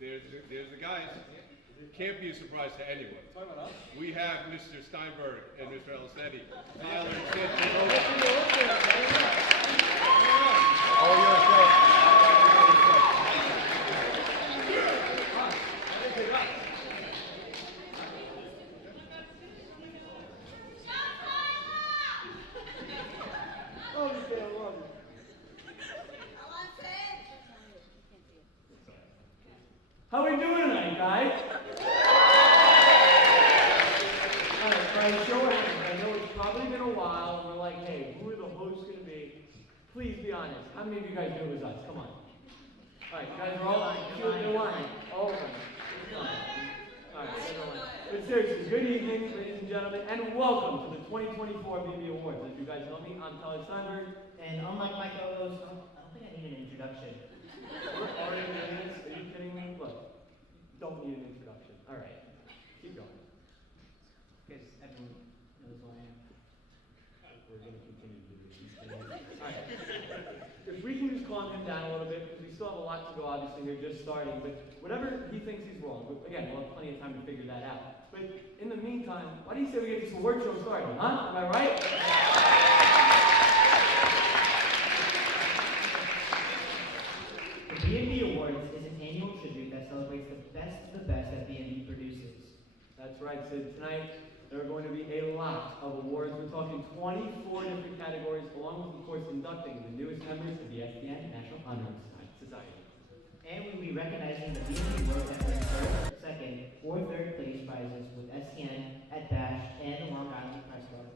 There's the guys. Can't be a surprise to anyone. We have Mr. Steinberg and Mr. Elsetti. Tyler and How we doing tonight, guys? Alright, show of hands. I know it's probably been a while, and we're like, hey, who are the hosts going to be? Please be honest. How many of you guys knew it was us? Come on. Alright, you guys are all lying. All of them. Alright, but seriously, good evening, ladies and gentlemen, and welcome to the 2024 BMB Awards. As you guys know me, I'm Tyler Steinberg. And unlike my co-host, I don't think I need an introduction. We're already doing this. Are you kidding me? Look, don't need an introduction. All right, keep going. Because everyone knows who I am. We're going to continue to do this. All right. If we can just calm him down a little bit, because we still have a lot to go, obviously, we're just starting. But whatever he thinks he's wrong, but again, we'll have plenty of time to figure that out. But in the meantime, why do you say we get this award show started, huh? Am I right? The BMB Awards is an annual tribute that celebrates the best of the best that BMB produces. That's right, Sid. Tonight, there are going to be a lot of awards. We're talking 24 different categories, along with, of course, inducting the newest members of the SDN National Honor Society. And we'll be recognizing the BMB work that wins first, second, or third place prizes with STN at Bash and the Long Island Press Club.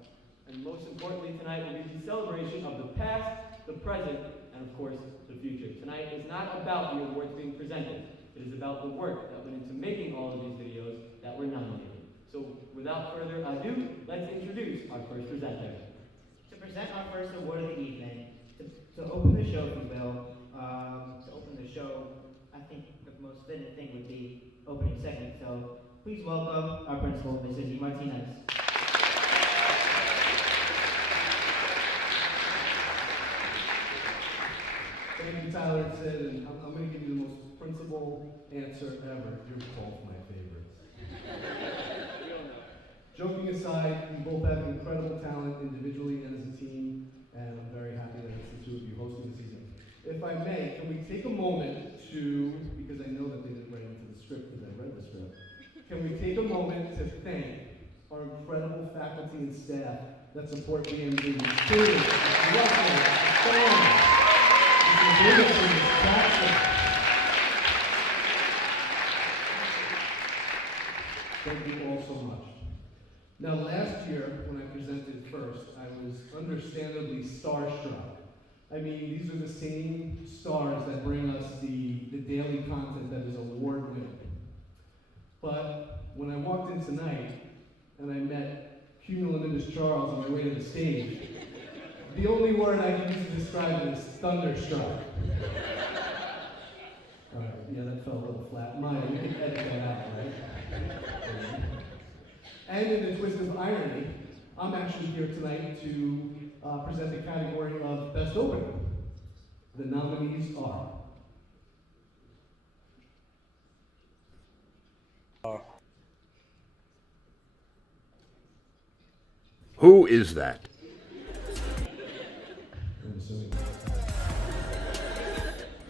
And most importantly, tonight will be the celebration of the past, the present, and of course, the future. Tonight is not about the awards being presented. It is about the work that went into making all of these videos that were nominated. So without further ado, let's introduce our first presenter. To present our first award of the evening, to open the show, if you will, to open the show, I think the most fitting thing would be opening segment. So please welcome our principal, Mrs. E. Martinez. Thank you, Tyler and Sid, and I'm going to give you the most principled answer ever. You're both my favorites. Joking aside, you both have incredible talent individually and as a team, and I'm very happy that it's the two of you hosting the season. If I may, can we take a moment to, because I know that they didn't write into the script because I read the script, can we take a moment to thank our incredible faculty and staff that support BMB, students, wrestlers, fans, thank you all so much. Now, last year, when I presented first, I was understandably starstruck. I mean, these are the same stars that bring us the daily content that is award-winning. But when I walked in tonight, and I met Cumulonimbus Charles on my way to the stage, the only word I can use to describe it is thunderstruck. All right, yeah, that fell a little flat. Maya, you can edit that out, right? And in a twist of irony, I'm actually here tonight to present the category of Best Opener. The nominees are... Who is that?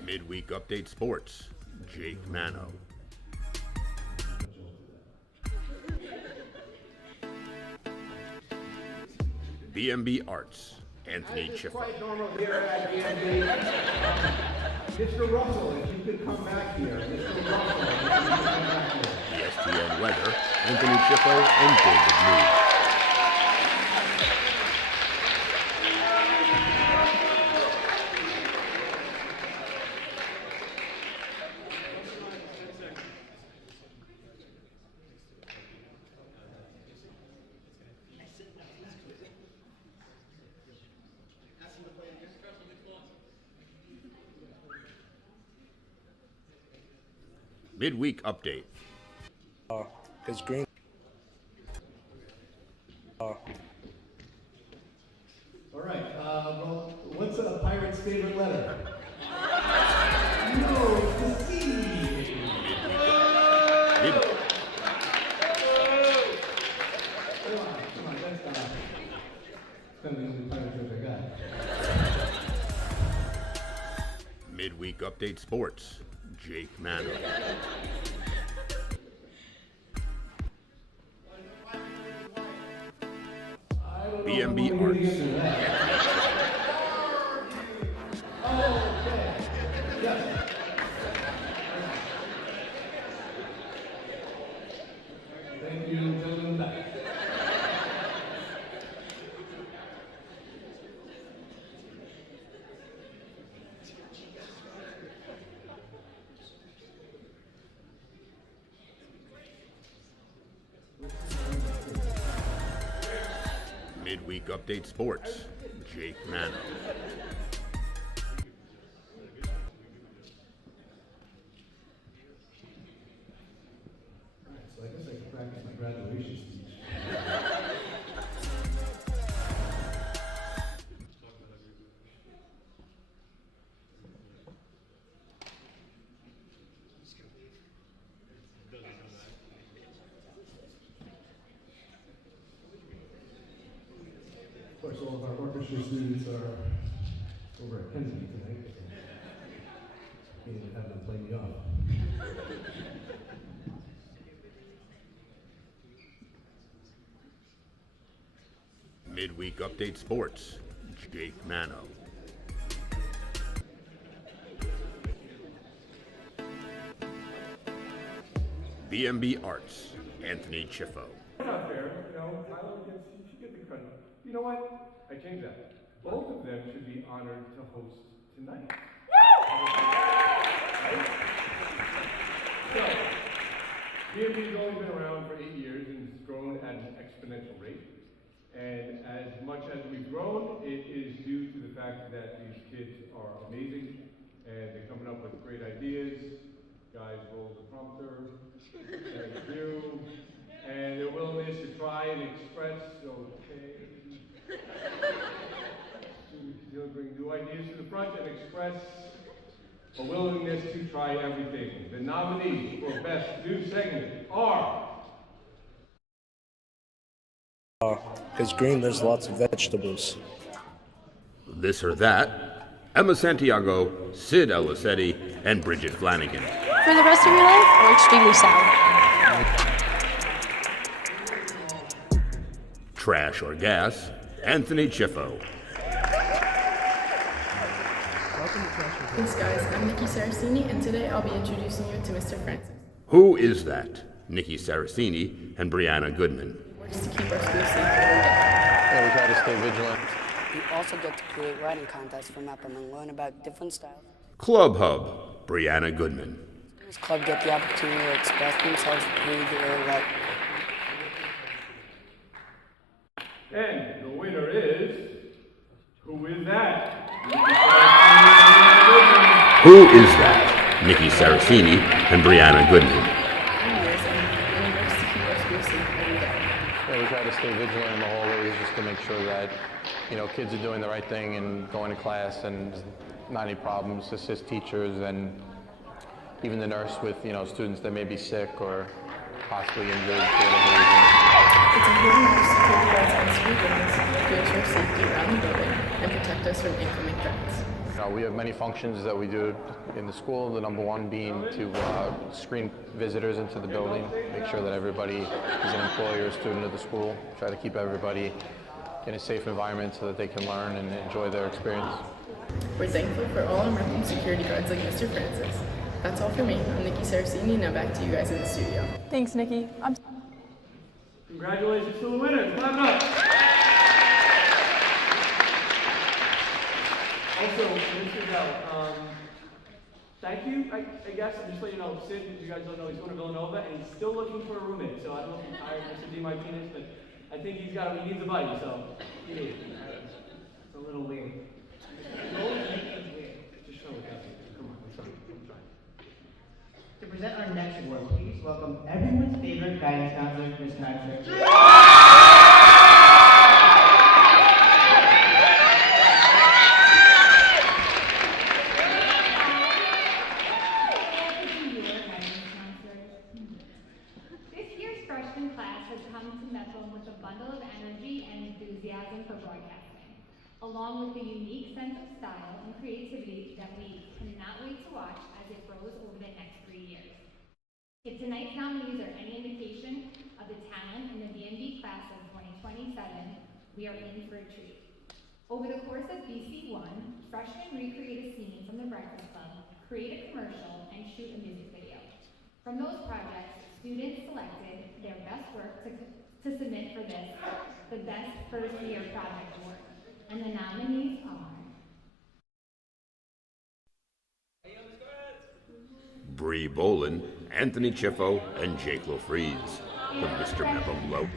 Midweek Update Sports, Jake Mano. BMB Arts, Anthony Chiffa. Quite normal here at BMB. Mr. Russell, if you could come back here. Mr. Russell, if you could come back here. ESPN Weather, Anthony Chiffa and David Mead. Midweek Update. It's green. All right, well, what's a pirate's favorite letter? No, it's the C. Come on, that's kind of the only pirate joke I got. Midweek Update Sports, Jake Manor. BMB Arts. Thank you, gentlemen. Back. Midweek Update Sports, Jake Manor. So I guess I can practice my graduation speech. Of course, all of our orchestra students are over at Kennedy tonight, so can't even have them play me off. Midweek Update Sports, Jake Mano. BMB Arts, Anthony Chiffo. Not fair, Tyler should get the credit. You know what? I changed that. Both of them should be honored to host tonight. Right? So, BMB's only been around for 8 years and has grown at an exponential rate. And as much as we've grown, it is due to the fact that these kids are amazing and they're coming up with great ideas. Guys, roll the prompter. Thank you. And their willingness to try and express, students bring new ideas to the front and express a willingness to try everything. The nominees for Best New Segment are... Because green, there's lots of vegetables. This or That, Emma Santiago, Sid Elisetti, and Bridget Flanagan. For the rest of your life, or extremely sour? Trash or Gas, Anthony Chiffo. Thanks guys, I'm Nikki Saraceni and today I'll be introducing you to Mr. Francis. Who is that? Nikki Saraceni and Brianna Goodman. Works to keep our school safe every day. Yeah, we try to stay vigilant. You also get to create writing contests from them and learn about different styles. Club Hub, Brianna Goodman. This club get the opportunity to express themselves through their writing. And the winner is... Who is that? Who is that? Nikki Saraceni and Brianna Goodman. And works to keep our school safe every day. Yeah, we try to stay vigilant in the hallways just to make sure that, kids are doing the right thing and going to class and not any problems, assist teachers and even the nurse with, students that may be sick or possibly injured for whatever reason. It's important for security guards on school buildings to ensure safety around the building and protect us from incoming threats. We have many functions that we do in the school, the number one being to screen visitors into the building, make sure that everybody is an employee or a student of the school, try to keep everybody in a safe environment so that they can learn and enjoy their experience. We're thankful for all American security guards like Mr. Francis. That's all for me. I'm Nikki Saraceni. Now back to you guys in the studio. Thanks, Nikki. Congratulations to the winners. Clap it up. Also, Mr. Dell, thank you, I guess. I'm just letting you know, Sid, as you guys don't know, he's going to Villanova, and he's still looking for a roommate. So I don't know if he hired Mr. D. Martinez, but I think he needs a buddy, so he needs. It's a little weird. Just show it out. Come on, I'm trying. To present our next award, please welcome everyone's favorite guidance counselor, Ms. Patrick. bundle of energy and enthusiasm for broadcasting, along with the unique sense of style and creativity that we cannot wait to watch as it grows over the next 3 years. If tonight's nominees are any indication of the talent in the BMB class of 2027, we are in for a treat. Over the course of BC1, freshmen recreate a scene from the Breakfast Club, create a commercial, and shoot a music video. From those projects, students selected their best work to submit for this, the Best First Year Project Award. And the nominees are Bree Bolin, Anthony Chiffo, and Jake LaFreeze, the Mr. Mepham Low.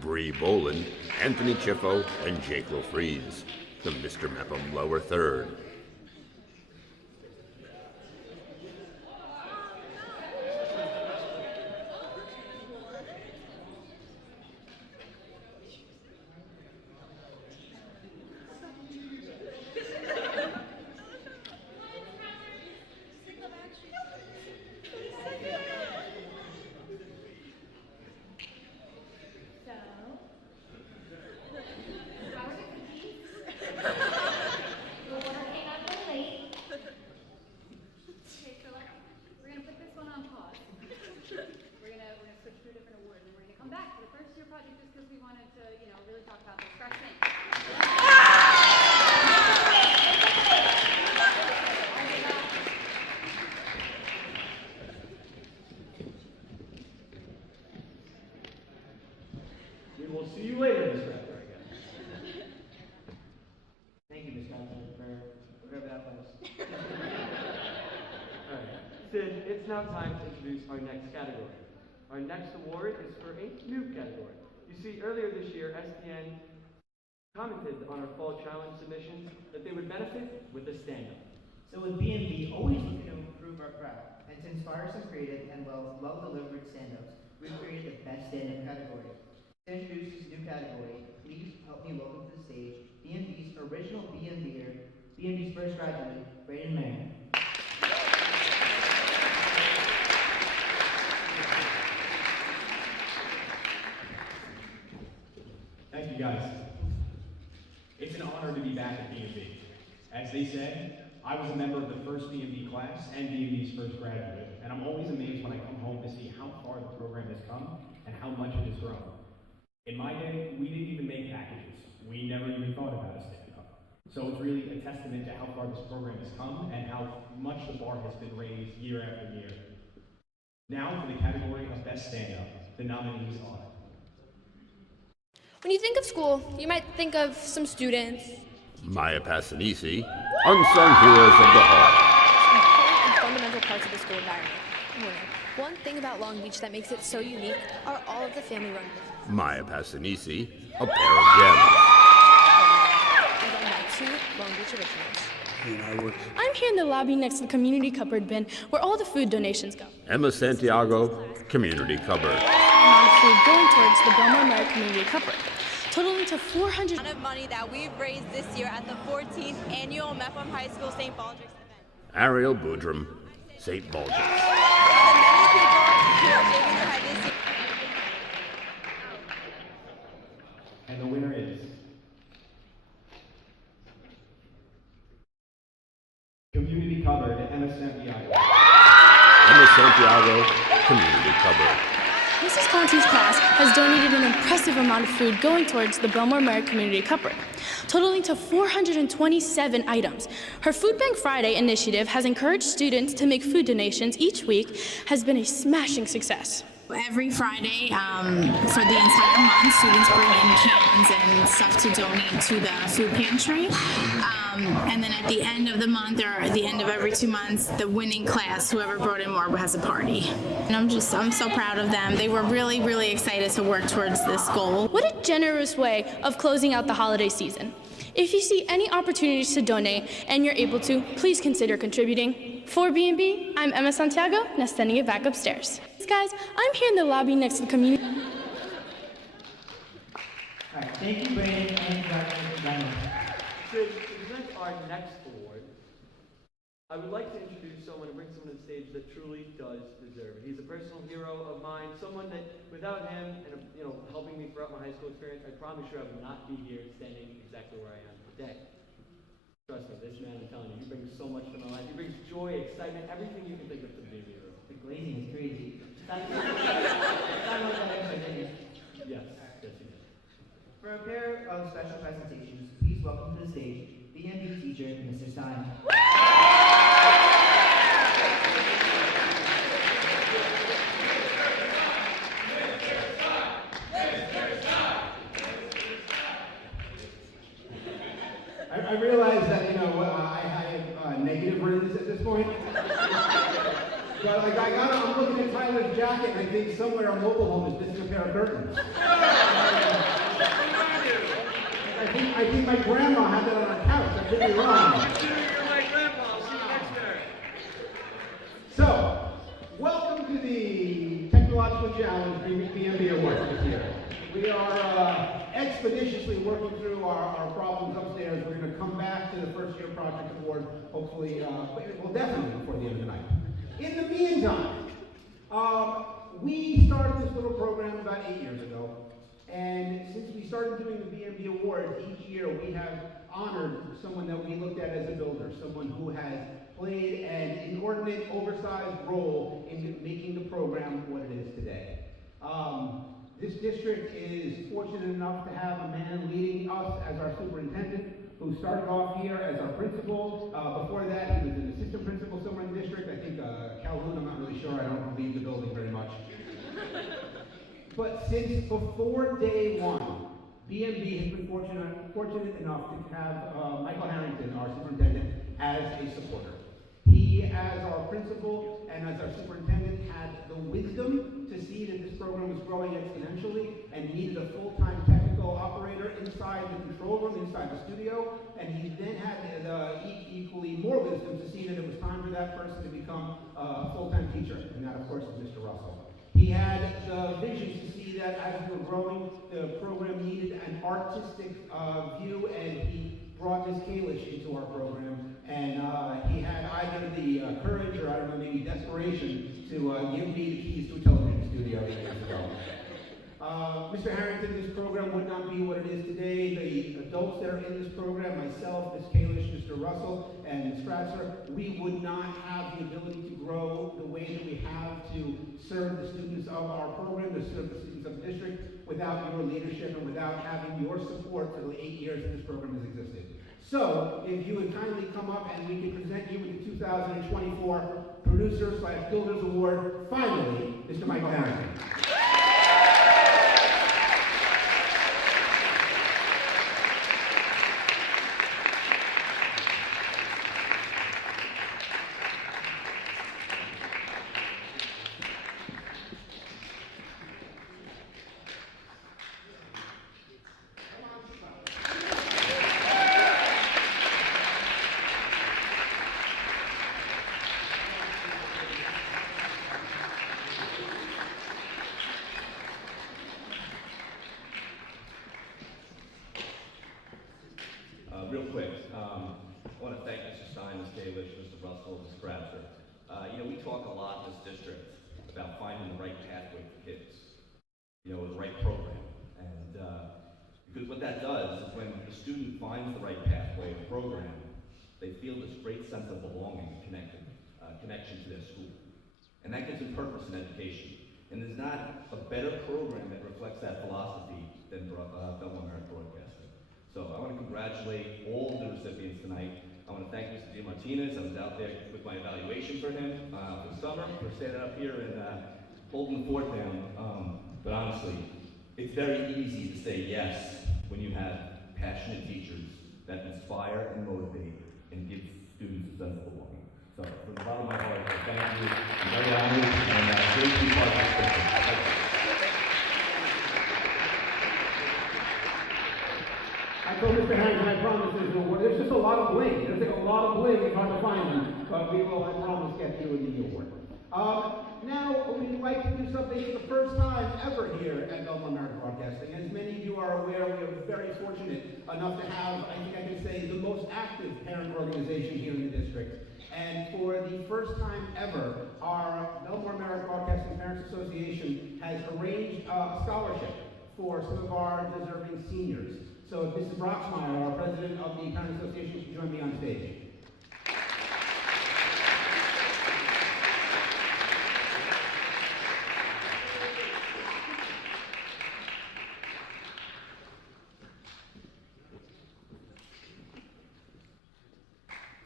Bree Bolin, Anthony Chiffo, and Jake LaFreeze, the Mr. Mepham Lower Third. We'll see you later, Ms. Gaffer, I guess. Thank you, Ms. Johnson, for whatever that was. All right, Sid, it's now time to introduce our next category. Our next award is for a new category. You see, earlier this year, SPN commented on our fall challenge submissions that they would benefit with a stand-up. So with BMB always looking to improve our craft and to inspire some creative and well-delivered stand-ups, we've created the best stand-up category. To introduce this new category, please help me welcome to the stage BMB's original BMBer, BMB's first graduate, Bellmore-Merrick. Thank you, guys. It's an honor to be back at BMB. As they said, I was a member of the first BMB class and BMB's first graduate, and I'm always amazed when I come home to see how far the program has come and how much it has grown. In my day, we didn't even make packages. We never even thought about a stand-up. So it's really a testament to how far this program has come and how much the bar has been raised year after year. Now for the category of Best Stand-Up, the nominees are... When you think of school, you might think of some students. Maya Passanisi, Unsung Heroes of the Hall. Important and fundamental parts of the school environment. One thing about Long Beach that makes it so unique are all of the family-run businesses. Maya Passanisi, a pair of gems. And run by 2 Long Beach originals. I'm here in the lobby next to the community cupboard bin where all the food donations go. Emma Santiago, Community Cupboard. Amount of food going towards the Bellmore-Merrick community cupboard, totaling to $400. The amount of money that we've raised this year at the 14th annual Mepham High School St. Baldrick's event. Ariel Boudrum, St. Baldrick's. The many people who are shaking their head this year. And the winner is... Community Cupboard, Emma Santiago. Emma Santiago, Community Cupboard. Mrs. Conti's class has donated an impressive amount of food going towards the Bellmore-Merrick community cupboard, totaling to 427 items. Her Food Bank Friday initiative has encouraged students to make food donations each week, has been a smashing success. Every Friday for the entire month, students bring in cans and stuff to donate to the food pantry. And then at the end of the month, or at the end of every 2 months, the winning class, whoever brought in more, has a party. And I'm so proud of them. They were really, really excited to work towards this goal. What a generous way of closing out the holiday season. If you see any opportunities to donate and you're able to, please consider contributing. For BMB, I'm Emma Santiago, now sending it back upstairs. Guys, I'm here in the lobby next to the community. All right, thank you, Brandon and Dr. Diamond. To present our next I would like to introduce someone and bring someone to the stage that truly does deserve it. He's a personal hero of mine, someone that without him and helping me throughout my high school experience, I promise you I would not be here standing exactly where I am today. Trust me, this man, I'm telling you, he brings so much to my life. He brings joy, excitement, everything you can think of to be a hero. The glazing is crazy. Yes, he is. For a pair of special presentations, please welcome to the stage BMB teacher, Mr. Stein. I realize that, I have negative rings at this point. But I'm looking at Tyler's jacket and I think somewhere a mobile home is missing a pair of curtains. I think my grandma had that on her couch. I could be wrong. You're my grandpa. I'll see you next year. So, welcome to the Technological Challenge BMB Awards this year. We are expeditiously working through our problems upstairs. We're going to come back to the first year project award, hopefully, well, definitely before the end of the night. In the meantime, we started this little program about 8 years ago. And since we started doing the BMB Awards, each year we have honored someone that we looked at as a builder, someone who has played an inordinate, oversized role in making the program what it is today. This district is fortunate enough to have a man leading us as our superintendent, who started off here as our principal. Before that, he was an assistant principal somewhere in the district. I think Calhoun, I'm not really sure. I don't leave the building very much. But since before day one, BMB has been fortunate enough to have Michael Harrington, our superintendent, as a supporter. He, as our principal and as our superintendent, had the wisdom to see that this program was growing exponentially and needed a full-time technical operator inside the control room, inside the studio. And he then had equally more wisdom to see that it was time for that person to become a full-time teacher. And that, of course, is Mr. Russell. He had the vision to see that as we were growing, the program needed an artistic view, and he brought Ms. Kalish into our program. And he had either the courage or, I don't know, maybe desperation to give me the keys to a television studio 8 years ago. Mr. Harrington, this program would not be what it is today. The adults that are in this program, myself, Ms. Kalish, Mr. Russell, and Ms. Stratzer, we would not have the ability to grow the way that we have to serve the students of our program, to serve the students of the district, without your leadership and without having your support for the 8 years that this program has existed. So, if you would kindly come up and we can present you with the 2024 Producer/Builders Award, finally, Mr. Michael Harrington. Real quick, I want to thank Mr. Stein, Ms. Kalish, Mr. Russell, Ms. Stratzer. We talk a lot in this district about finding the right pathway for kids, the right program. And because what that does is when the student finds the right pathway or program, they feel this great sense of belonging and connection to their school. And that gives them purpose in education. And there's not a better program that reflects that philosophy than Bellmore-Merrick Broadcasting. So I want to congratulate all the recipients tonight. I want to thank Mr. DiMartinez. I was out there with my evaluation for him for the summer. We're standing up here and holding the fort down. But honestly, it's very easy to say yes when you have passionate teachers that inspire and motivate and give students a sense of belonging. So from the bottom of my heart, thank you. I'm very honored and great to be part of this district. I told Mr. Harrington, I promise there's just a lot of bling. There's a lot of bling. It's hard to find them, but we will, I promise, get you the award. Now, we'd like to do something for the first time ever here at Bellmore-Merrick Broadcasting. As many of you are aware, we are very fortunate enough to have, I think I can say, the most active parent organization here in the district. And for the first time ever, our Bellmore-Merrick Broadcasting Parents Association has arranged a scholarship for some of our deserving seniors. So if Mrs. Broxmeyer, our president of the Parent Association, can join me on stage.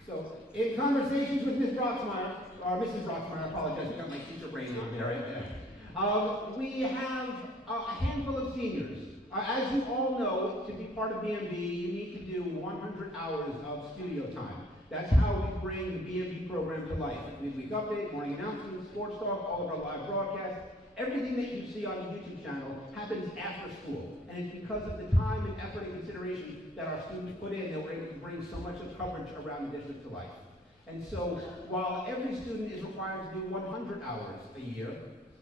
So, in conversations with Ms. Broxmeyer, or Mrs. Broxmeyer, I apologize, I got my teacher brain on there right there. We have a handful of seniors. As you all know, to be part of BMB, you need to do 100 hours of studio time. That's how we bring the BMB program to life. Midweek update, morning announcements, sports talk, all of our live broadcasts. Everything that you see on the YouTube channel happens after school. And it's because of the time and effort and consideration that our students put in that we're able to bring so much of coverage around the district to life. And so, while every student is required to do 100 hours a year,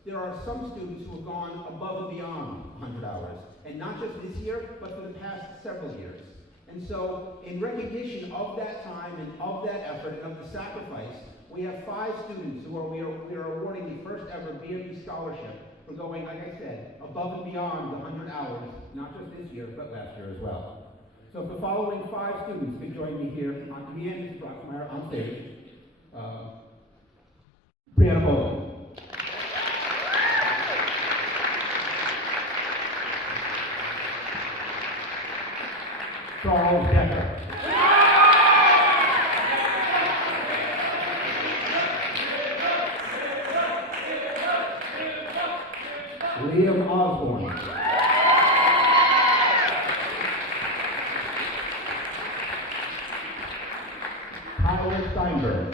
there are some students who have gone above and beyond 100 hours. And not just this year, but for the past several years. And so, in recognition of that time and of that effort and of the sacrifice, we have 5 students who we are awarding the first ever BMB scholarship for going, like I said, above and beyond the 100 hours, not just this year, but last year as well. So if the following 5 students can join me here, on me and Mrs. Broxmeyer on stage. Brianna Bowler. Charles Gaffer. Liam Osborne. Tyler Steinberg.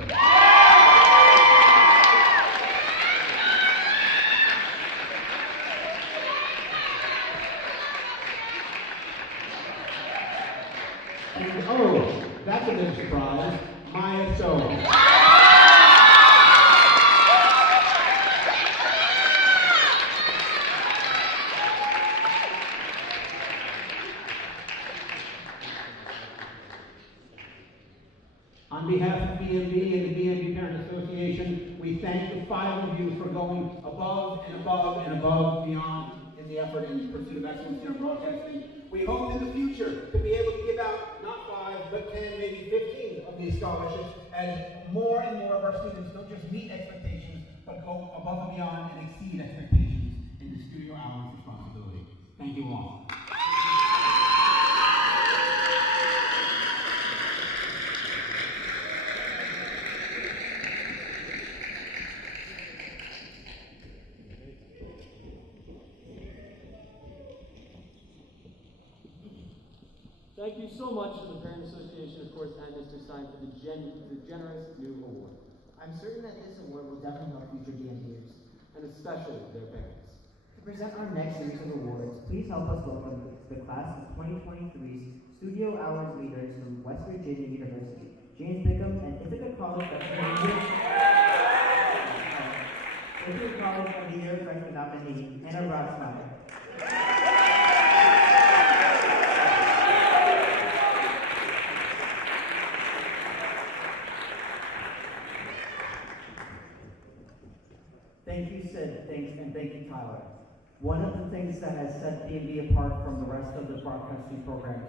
And oh, that's a big surprise, Maya Stone. On behalf of BMB and the BMB Parent Association, we thank the 5 of you for going above and above and above beyond in the effort and pursuit of excellence in broadcasting. We hope in the future to be able to give out not 5, but 10, maybe 15 of these scholarships as more and more of our students don't just meet expectations, but go above and beyond and exceed expectations in the studio hours responsibility. Thank you all. Thank you so much to the Parent Association, of course, and Mr. Stein for the generous new award. I'm certain that this award will definitely help future BMBers. And especially their parents. To present our next series of awards, please help us welcome the class of 2023's Studio Hours leaders from West Virginia University, James Bickham and Ithaca College of the Year freshman nominee, Hannah Broxmeyer. Thank you, Sid, and thank you, Tyler. One of the things that has set BMB apart from the rest of the broadcasting programs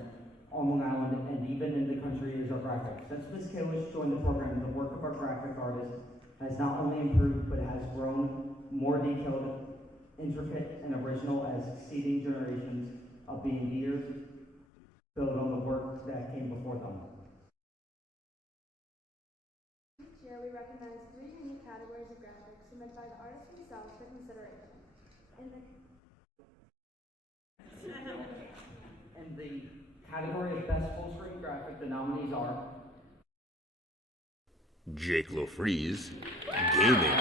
on Long Island and even in the country is our graphics. Since Ms. Kalish joined the program, the work of our graphic artist has not only improved, but has grown more detailed, intricate, and original as succeeding generations of BMBers build on the work that came before them. Each year, we recognize 3 unique categories of graphics submitted by the artist themselves for consideration. In the category of Best Full-Screen Graphic, the nominees are Jake Lofreeze, Gaming.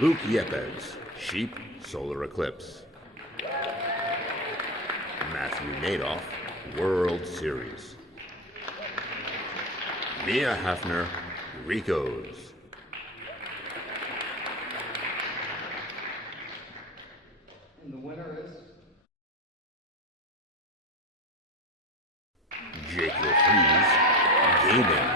Luke Yepes, Sheep, Solar Eclipse. Matthew Nadoff, World Series. Mia Hafner, Ricos. And the winner is Jake Lofreeze, Gaming.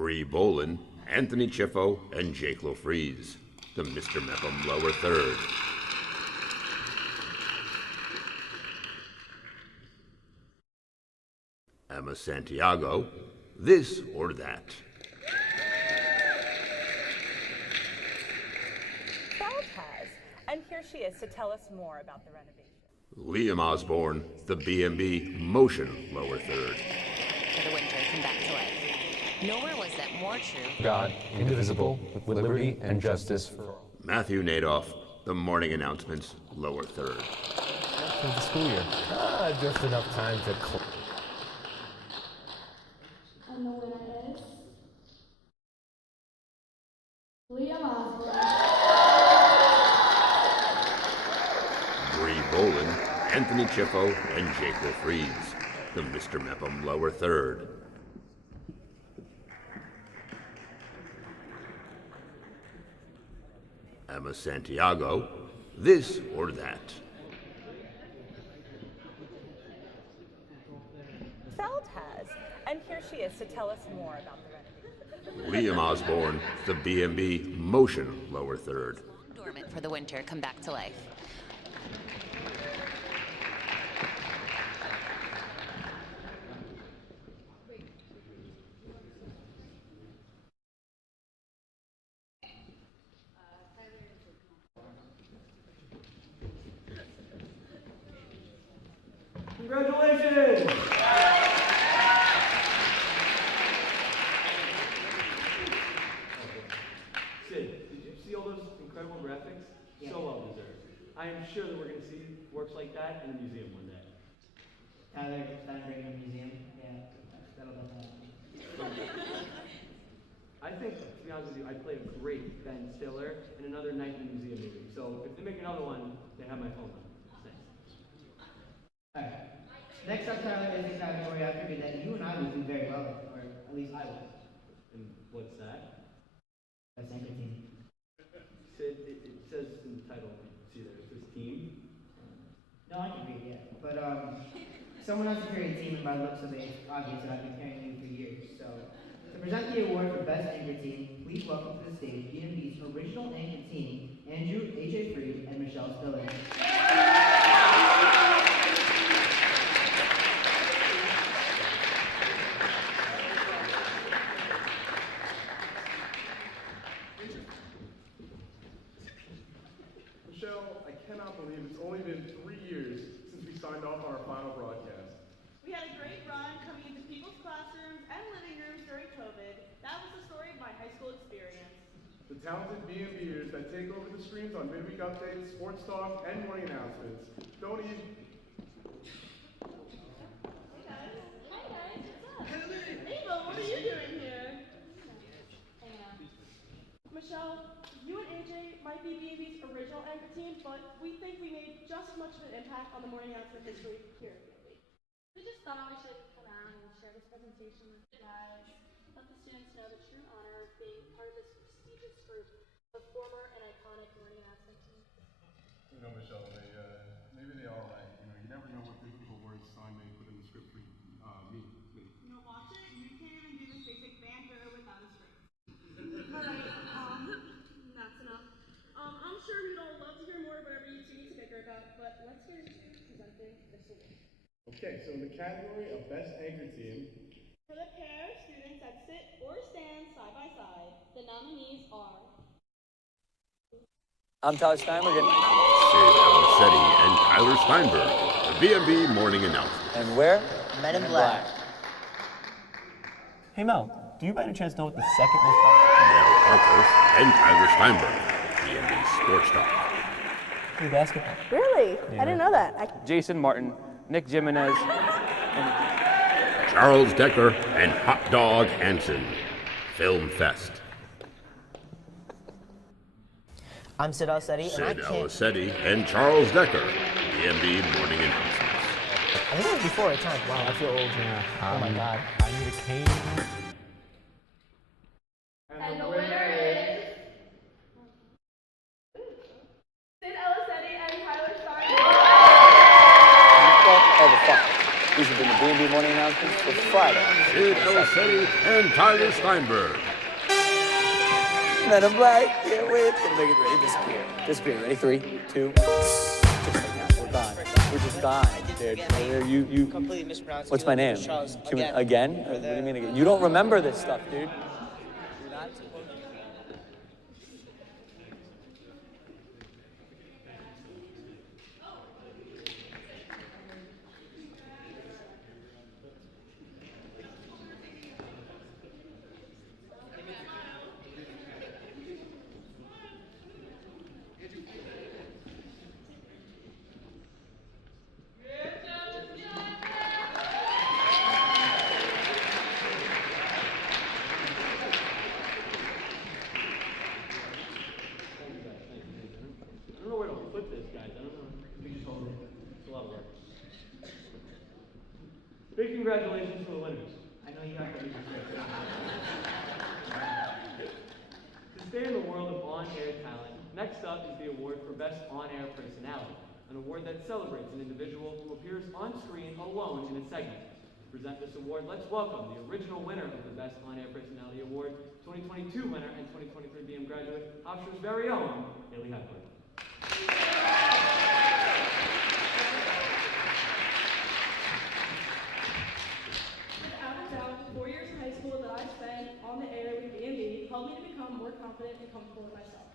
Bree Bolin, Anthony Chiffo, and Jake Lofries, the Mr. Mepham lower third. Emma Santiago, this or that. South has, and here she is to tell us more about the renovation. Liam Osborne, the BMB motion lower third. For the winter come back to life. Nowhere was that more true. God, indivisible, with liberty and justice for all. Matthew Nadoff, the morning announcements lower third. For the school year. Just enough time to And the winner is Liam Osborne. Bree Bolin, Anthony Chiffo, and Jake Lofries, the Mr. Mepham lower third. Emma Santiago, this or that. South has, and here she is to tell us more about the renovation. Liam Osborne, the BMB motion lower third. Dormant for the winter come back to life. Congratulations! Sid, did you see all those incredible graphics? Yeah. So well deserved. I am sure that we're going to see works like that in a museum one day. Tyler, bring a museum. Yeah, that'll happen. I think, to be honest with you, I'd play a great Ben Stiller in another night in the museum movie. So if they make another one, they have my phone number. Thanks. Alright. Next up, Tyler, is a category I figured that you and I would do very well in, or at least I would. And what's that? Best anchor team. Sid, it says in the title, see there, it says team. No, I can read it, but someone has to carry a team, and by the looks of it, it's obvious that I've been carrying you for years. So, to present the award for Best Anchor Team, please welcome to the stage BMB's original anchor team, Andrew, AJ Freed, and Michelle Spilling. Michelle, I cannot believe it's only been 3 years since we signed off on our final broadcast. We had a great run coming into people's classrooms and living rooms during COVID. That was the story of my high school experience. The talented BMBers that take over the screens on midweek updates, sports talk, and morning announcements don't even... Hey guys. Hi guys, what's up? Ava, what are you doing here? Hanging out. Michelle, you and AJ might be BMB's original anchor team, but we think we made just as much of an impact on the morning announcement history here at BMB. We just thought we should come out and share this presentation with you guys. Let the students know the true honor of being part of this prestigious group of former and iconic morning announcement teams. You know, Michelle, maybe they are right. You never know what beautiful words Stein may put in the script for me. You know, watch it, you can't even do this basic banter without a script. Alright, that's enough. I'm sure we'd all love to hear more of whatever you two need to bicker about, but let's get into presenting this award. Okay, so in the category of Best Anchor Team, For the pair of students that sit or stand side by side, the nominees are... I'm Tyler Steinberg. Sid Alicetti and Tyler Steinberg, the BMB morning announcement. And where? Men in Black. Hey Mel, do you by any chance know what the second most popular... Mel Harper and Tyler Steinberg, BMB Sports Talk. Hey, basketball. Really? Yeah. I didn't know that. Jason Martin, Nick Jimenez, Charles Decker and Hot Dog Hansen, Film Fest. I'm Sid Alicetti, Sid Alicetti and Charles Decker, BMB morning announcements. I think it was before our time. Wow, I feel old. Yeah. Oh my God. I need a cane. And the winner is Sid Alicetti and Tyler Steinberg. Oh, the fuck. These have been the BMB morning announcements for Friday. Sid Elisetti and Tyler Steinberg. Men in Black, can't wait. Gonna make it ready. Disappear. Disappear. Ready? 3, 2. Just like that. We're gone. We're just gone, dude. You completely mispronounced. What's my name? Again? What do you mean again? You don't remember this stuff, dude. You're not supposed to. I don't know where to put this, guys. I don't know. We just hold it. It's a lot of work. Big congratulations to the winners. I know you got the music there. To stay in the world of on-air talent, next up is the award for Best On-Air Personality, an award that celebrates an individual who appears on screen alone in a segment. To present this award, let's welcome the original winner of the Best On-Air Personality Award, 2022 winner and 2023 BM graduate, Hofstra's very own, Haley Hepburn. Without a doubt, the 4 years of high school that I spent on the air with BMB helped me to become more confident and comfortable with myself.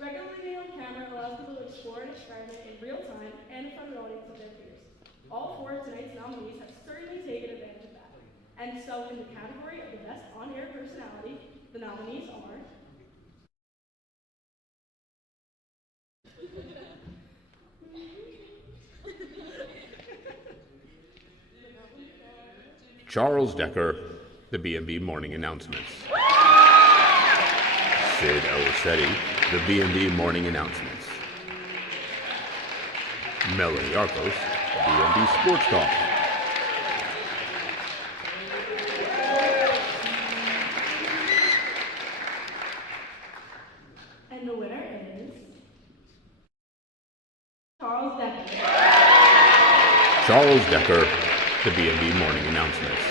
Regularly being on camera allows people to explore and experiment in real time and in front of an audience of their peers. All 4 of tonight's nominees have certainly taken advantage of that. And so in the category of the Best On-Air Personality, the nominees are Charles Decker, the BMB morning announcements. Sid Elisetti, the BMB morning announcements. Melanie Arcos, BMB Sports Talk. And the winner is Charles Decker. Charles Decker, the BMB morning announcements.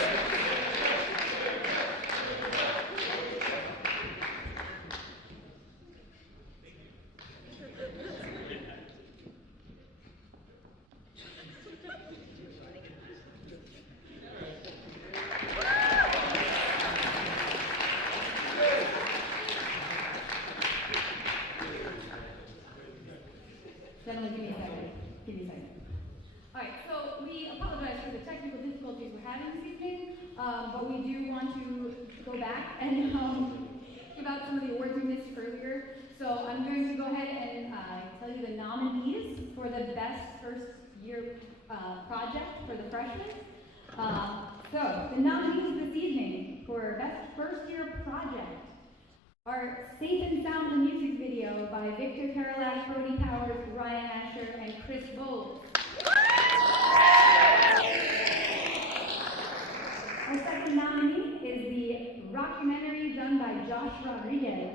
Gentlemen, give me a second. Give me a second. All right, so we apologize for the technical difficulties we're having this evening, but we do want to go back and give out some of the awards we missed earlier. So I'm going to go ahead and tell you the nominees for the best first year project for the freshmen. So the nominees this evening for best first year project are Safe and Sound the music video by Victor Karalash, Brody Powers, Ryan Asher, and Chris Bowles. Our second nominee is the rockumentary done by Josh Rodriguez.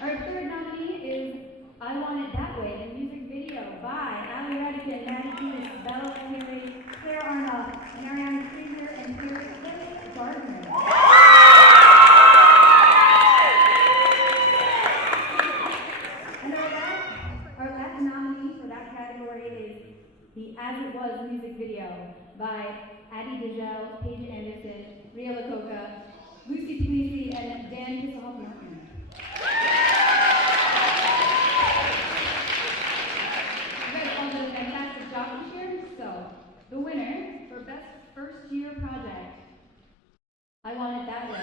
Our third nominee is I Want It That Way, the music video by Ali Redican, Maddie Phoenix, Bella Haley, Claire Arnold, Marianne Krieger, and Claire Gardner. And our last nominee for that category is the As It Was music video by Addie DeGelle, Paige Anderson, Ria Lacoca, Lucy Puglisi, and Dan Kisselhoff-Martin. You guys all did a fantastic job this year. So, the winner for Best First Year Project, I Want It That Way.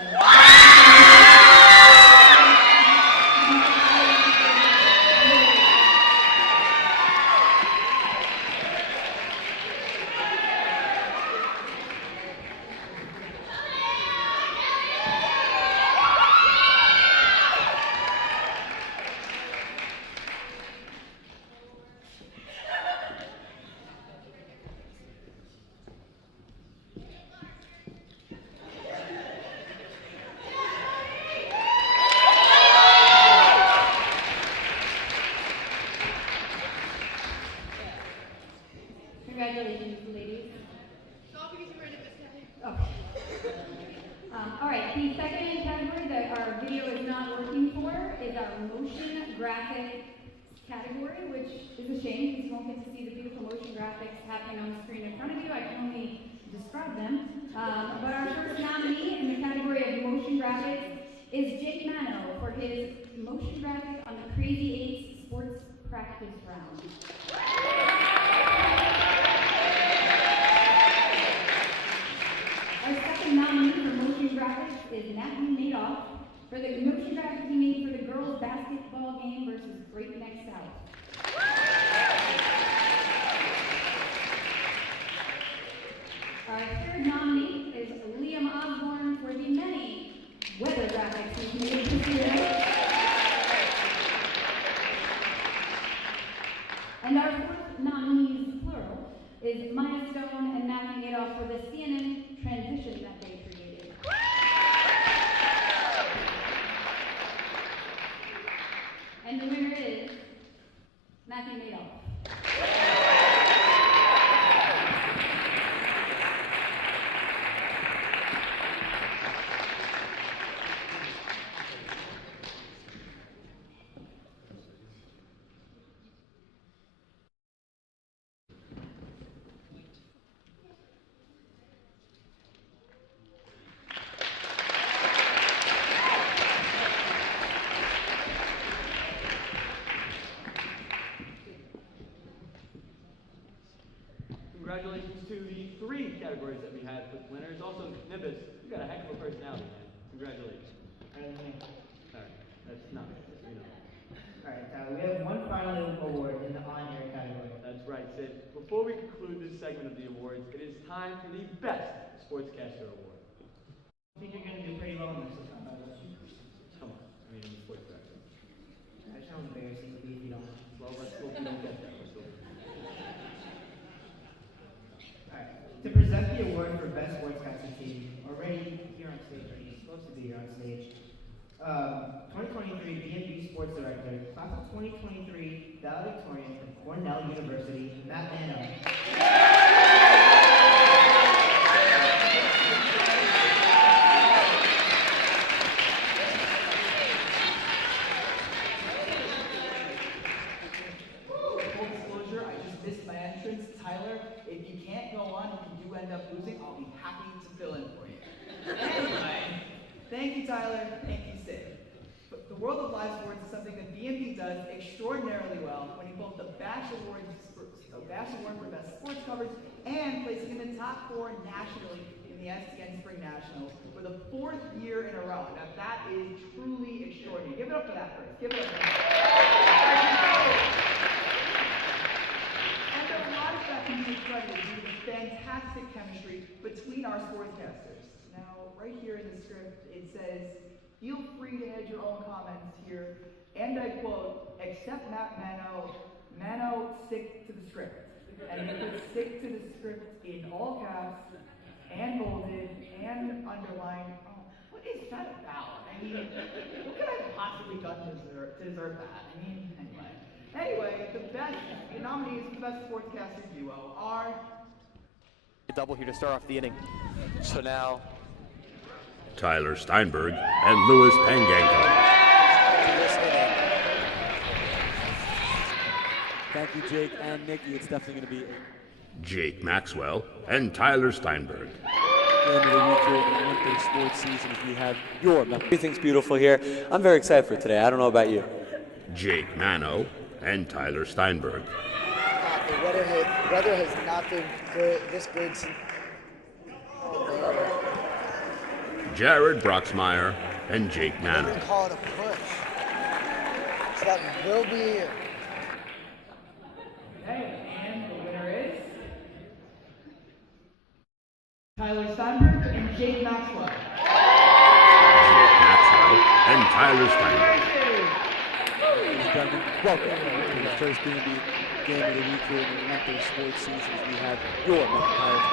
graphic category, which is a shame because you won't get to see the beautiful motion graphics happening on the screen in front of you. I can only describe them. But our first nominee in the category of motion graphics is Jake Mano for his motion graphic on the Crazy Eights sports practice round. Our second nominee for motion graphics is Matthew Madoff for the motion graphic he made for the girls' basketball game versus Breakneck South. Our third nominee is Liam Osborne for the many weather graphics he's made this year. And our fourth nominees, plural, is Maya Stone and Matthew Madoff for the CNN transition that they created. And the winner is Matthew Madoff. Congratulations to the 3 categories that we had with winners. Also, Nimbus, you got a heck of a personality, man. Congratulations. Alright, that's not, you know. Alright, we have one final award in the on-air category. That's right, Sid. Before we conclude this segment of the awards, it is time for the Best Sportscaster Award. I think you're going to do pretty well in this. Come on, I mean, sportscaster. That sounds embarrassing to me if you don't. Well, let's hope you don't get that. To present the award for Best Sportscaster Team, already here on stage, or he's supposed to be here on stage, 2023 BMB Sports Director, class of 2023 valedictorian from Cornell University, Matt Mano. Full disclosure, I just missed my entrance. Tyler, if you can't go on, if you do end up losing, I'll be happy to fill in for you. Anyway, thank you, Tyler. Thank you, Sid. But the world of live sports is something that BMB does extraordinarily well, winning both the Bash Award for Best Sports Coverage and placing in the top 4 nationally in the STN Spring Nationals for the 4th year in a row. Now that is truly extraordinary. Give it up for that first. Give it up for that. And a lot of that can be credited due to the fantastic chemistry between our sportscasters. Now, right here in the script, it says, feel free to add your own comments here, and I quote, except Matt Mano, Mano, stick to the script. And you could stick to the script in all caps, and bolded, and underlined. Oh, what is that about? I mean, what could I have possibly done to deserve that? I mean, anyway, the nominees for the Best Sportscaster Duo are... A double here to start off the inning. So now... Tyler Steinberg and Louis Panganko. Thank you, Jake and Nikki. It's definitely going to be Jake Maxwell and Tyler Steinberg. Sports season as we have your everything's beautiful here. I'm very excited for today. I don't know about you. Jake Mano and Tyler Steinberg. The weather has not been this good since. Jared Broxmeyer and Jake Mano. We call it a push. So that will be. Okay, and the winner is Tyler Steinberg and Jake Maxwell. Jake Maxwell and Tyler Steinberg. Welcome to the first BMB game of the week here in the winter sports season as we have your Pirates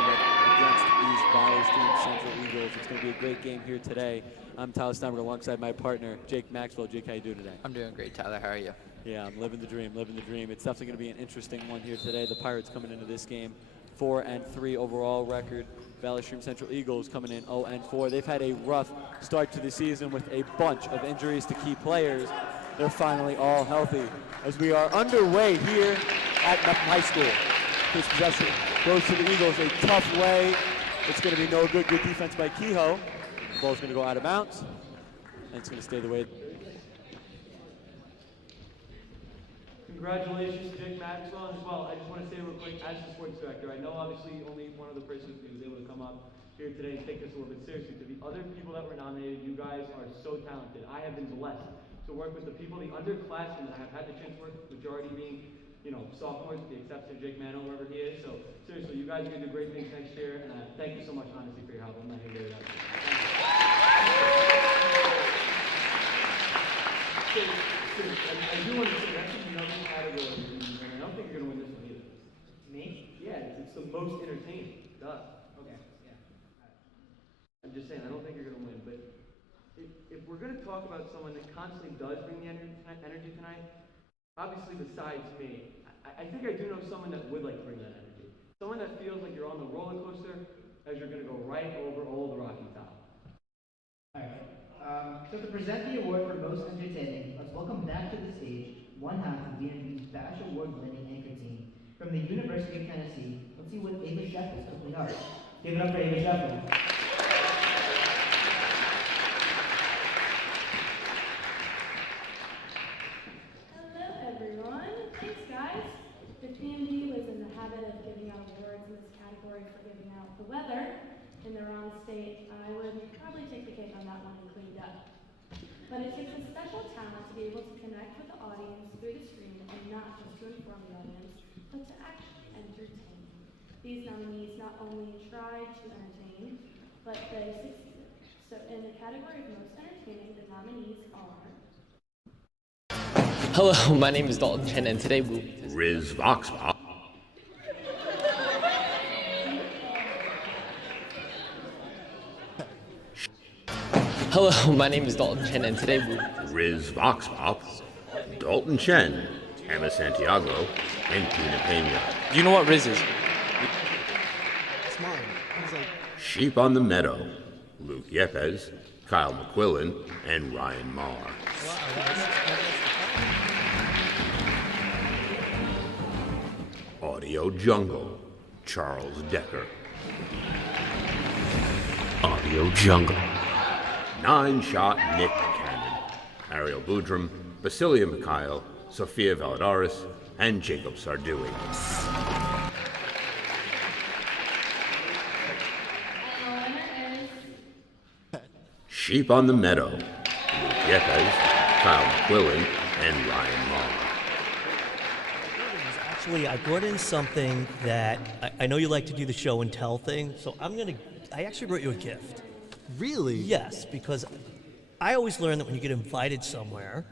against these Valley Stream Central Eagles. It's going to be a great game here today. I'm Tyler Steinberg alongside my partner, Jake Maxwell. Jake, how you doing today? I'm doing great, Tyler. How are you? Yeah, I'm living the dream. It's definitely going to be an interesting one here today. The Pirates coming into this game 4-3 overall record. Valley Stream Central Eagles coming in 0-4. They've had a rough start to the season with a bunch of injuries to key players. they're finally all healthy as we are underway here at Meckham High School. This possession goes to the Eagles a tough way. It's going to be no good. Good defense by Kehoe. The ball's going to go out of bounds, and it's going to stay the way. Congratulations to Jake Maxwell as well. I just want to say real quick, as the sports director, I know obviously only one other person who was able to come up here today and take this a little bit seriously. To the other people that were nominated, you guys are so talented. I have been blessed to work with the people, the underclassmen that I have had the chance to work with, majority being, sophomores, with the exception of Jake Mano, whoever he is. So seriously, you guys are going to do great things next year, and thank you so much, honestly, for your help. I'm not going to get it out. I do want to say that's another category, and I don't think you're going to win this one either. Me? Yeah, it's the most entertaining. Duh. Okay, yeah. I'm just saying, I don't think you're going to win, but if we're going to talk about someone that constantly does bring the energy tonight, obviously besides me, I think I do know someone that would like to bring that energy. Someone that feels like you're on the roller coaster as you're going to go right over Old Rocky Top. Alright. So to present the award for most entertaining, let's welcome back to the stage one half of BMB's Bash Award-winning anchor team from the University of Tennessee. Let's see what Ava Sheff is cooking up. Give it up for Ava Sheff. Hello, everyone. Thanks, guys. If BMB was in the habit of giving out awards in this category for giving out the weather in the wrong state, I would probably take the cake on that one and clean it up. But it takes a special talent to be able to connect with the audience through the screen and not just to inform the audience, but to actually entertain. These nominees not only tried to entertain, but they succeeded. So in the category of most entertaining, the nominees are... Hello, my name is Dalton Chen, and today we'll... Riz Vox Pop. Hello, my name is Dalton Chen, and today we'll... Riz Vox Pop, Dalton Chen, Emma Santiago, and Tina Pena. Do you know what Riz is? It's mine. He's like, Sheep on the Meadow, Luke Yepes, Kyle McQuillan, and Ryan Marr. Audio Jungle, Charles Decker. Audio Jungle. Nine Shot Nick Cannon, Ariel Boudrum, Basilia Mikhail, Sophia Valadares, and Jacob Sardui. And the winner is... Sheep on the Meadow, Luke Yepes, Kyle McQuillan, and Ryan Marr. Actually, I brought in something that I know you like to do the show and tell thing, so I actually brought you a gift. really? Yes, because I always learn that when you get invited somewhere,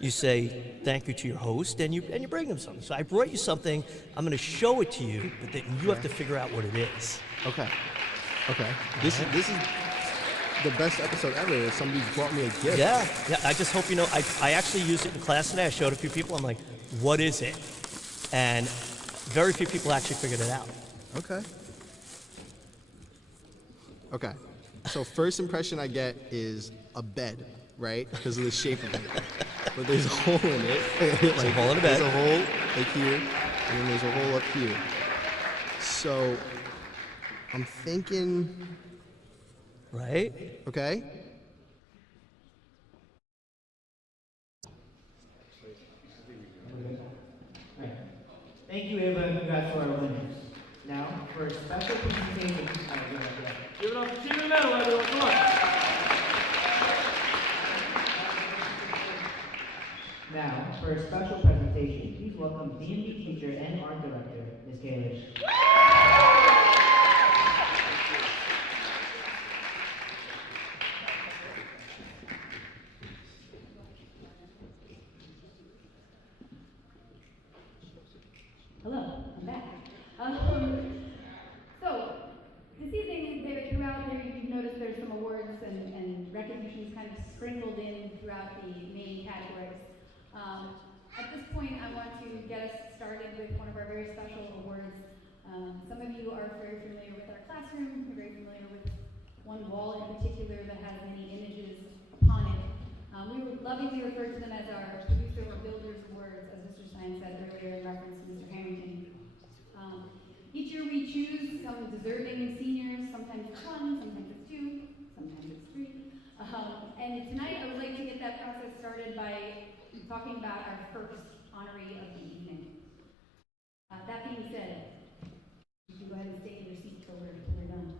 you say thank you to your host and you bring them something. So I brought you something. I'm going to show it to you, but then you have to figure out what it is. Okay. Okay. This is the best episode ever. Is somebody's brought me a gift. Yeah. I just hope you know. I actually used it in class today. I showed a few people. I'm like, what is it? And very few people actually figured it out. Okay. Okay. So first impression I get is a bed, right? Because of the shape of it. But there's a hole in it. There's a hole in the bed. There's a hole like here, and then there's a hole up here. So I'm thinking. Right? Okay. Thank you, Ava, and congrats to our winners. Now, for a special presentation, Give it up for Team Metal, everyone. Come on. Now, for a special presentation, please welcome BMB teacher and art director, Ms. Kalish. Hello, I'm back. So, this evening, David, throughout there, you've noticed there's some awards and recognitions kind of sprinkled in throughout the main categories. At this point, I want to get us started with one of our very special awards. Some of you are very familiar with our classroom. You're very familiar with one wall in particular that has many images upon it. We would lovingly refer to them as our producer or builders awards, as Mr. Stein said earlier in reference to Mr. Harrington. Each year we choose some deserving seniors. Sometimes it's one, sometimes it's two, sometimes it's three. And tonight I would like to get that process started by talking about our first honoree of the evening. That being said, you can go ahead and stay in your seats till we're done.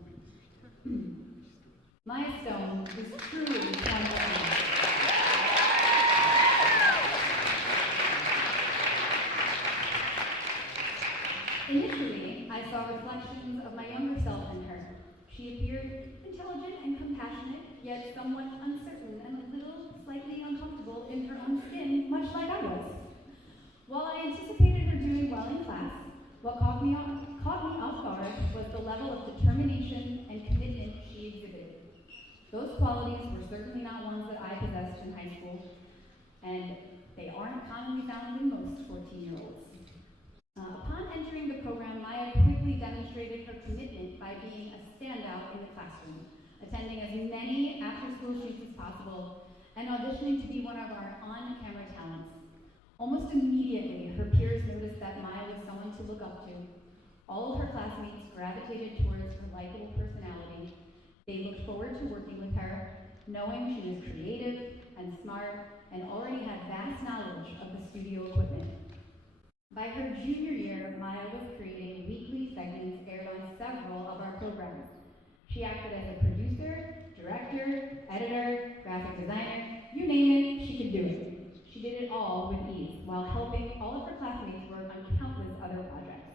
Maya Stone is truly one of them. Initially, I saw reflections of my younger self in her. She appeared intelligent and compassionate, yet somewhat uncertain and a little slightly uncomfortable in her own skin, much like I was. While I anticipated her doing well in class, what caught me off guard was the level of determination and commitment she exhibited. Those qualities were certainly not ones that I possessed in high school, and they aren't commonly found in most 14-year-olds. Upon entering the program, Maya quickly demonstrated her commitment by being a standout in the classroom, attending as many after-school shoots as possible, and auditioning to be one of our on-camera talents. Almost immediately, her peers noticed that Maya was someone to look up to. All of her classmates gravitated towards her likable personality. They looked forward to working with her, knowing she was creative and smart and already had vast knowledge of the studio equipment. By her junior year, Maya was creating weekly segments aired on several of our programs. She acted as a producer, director, editor, graphic designer, you name it, she could do it. She did it all with ease, while helping all of her classmates work on countless other projects.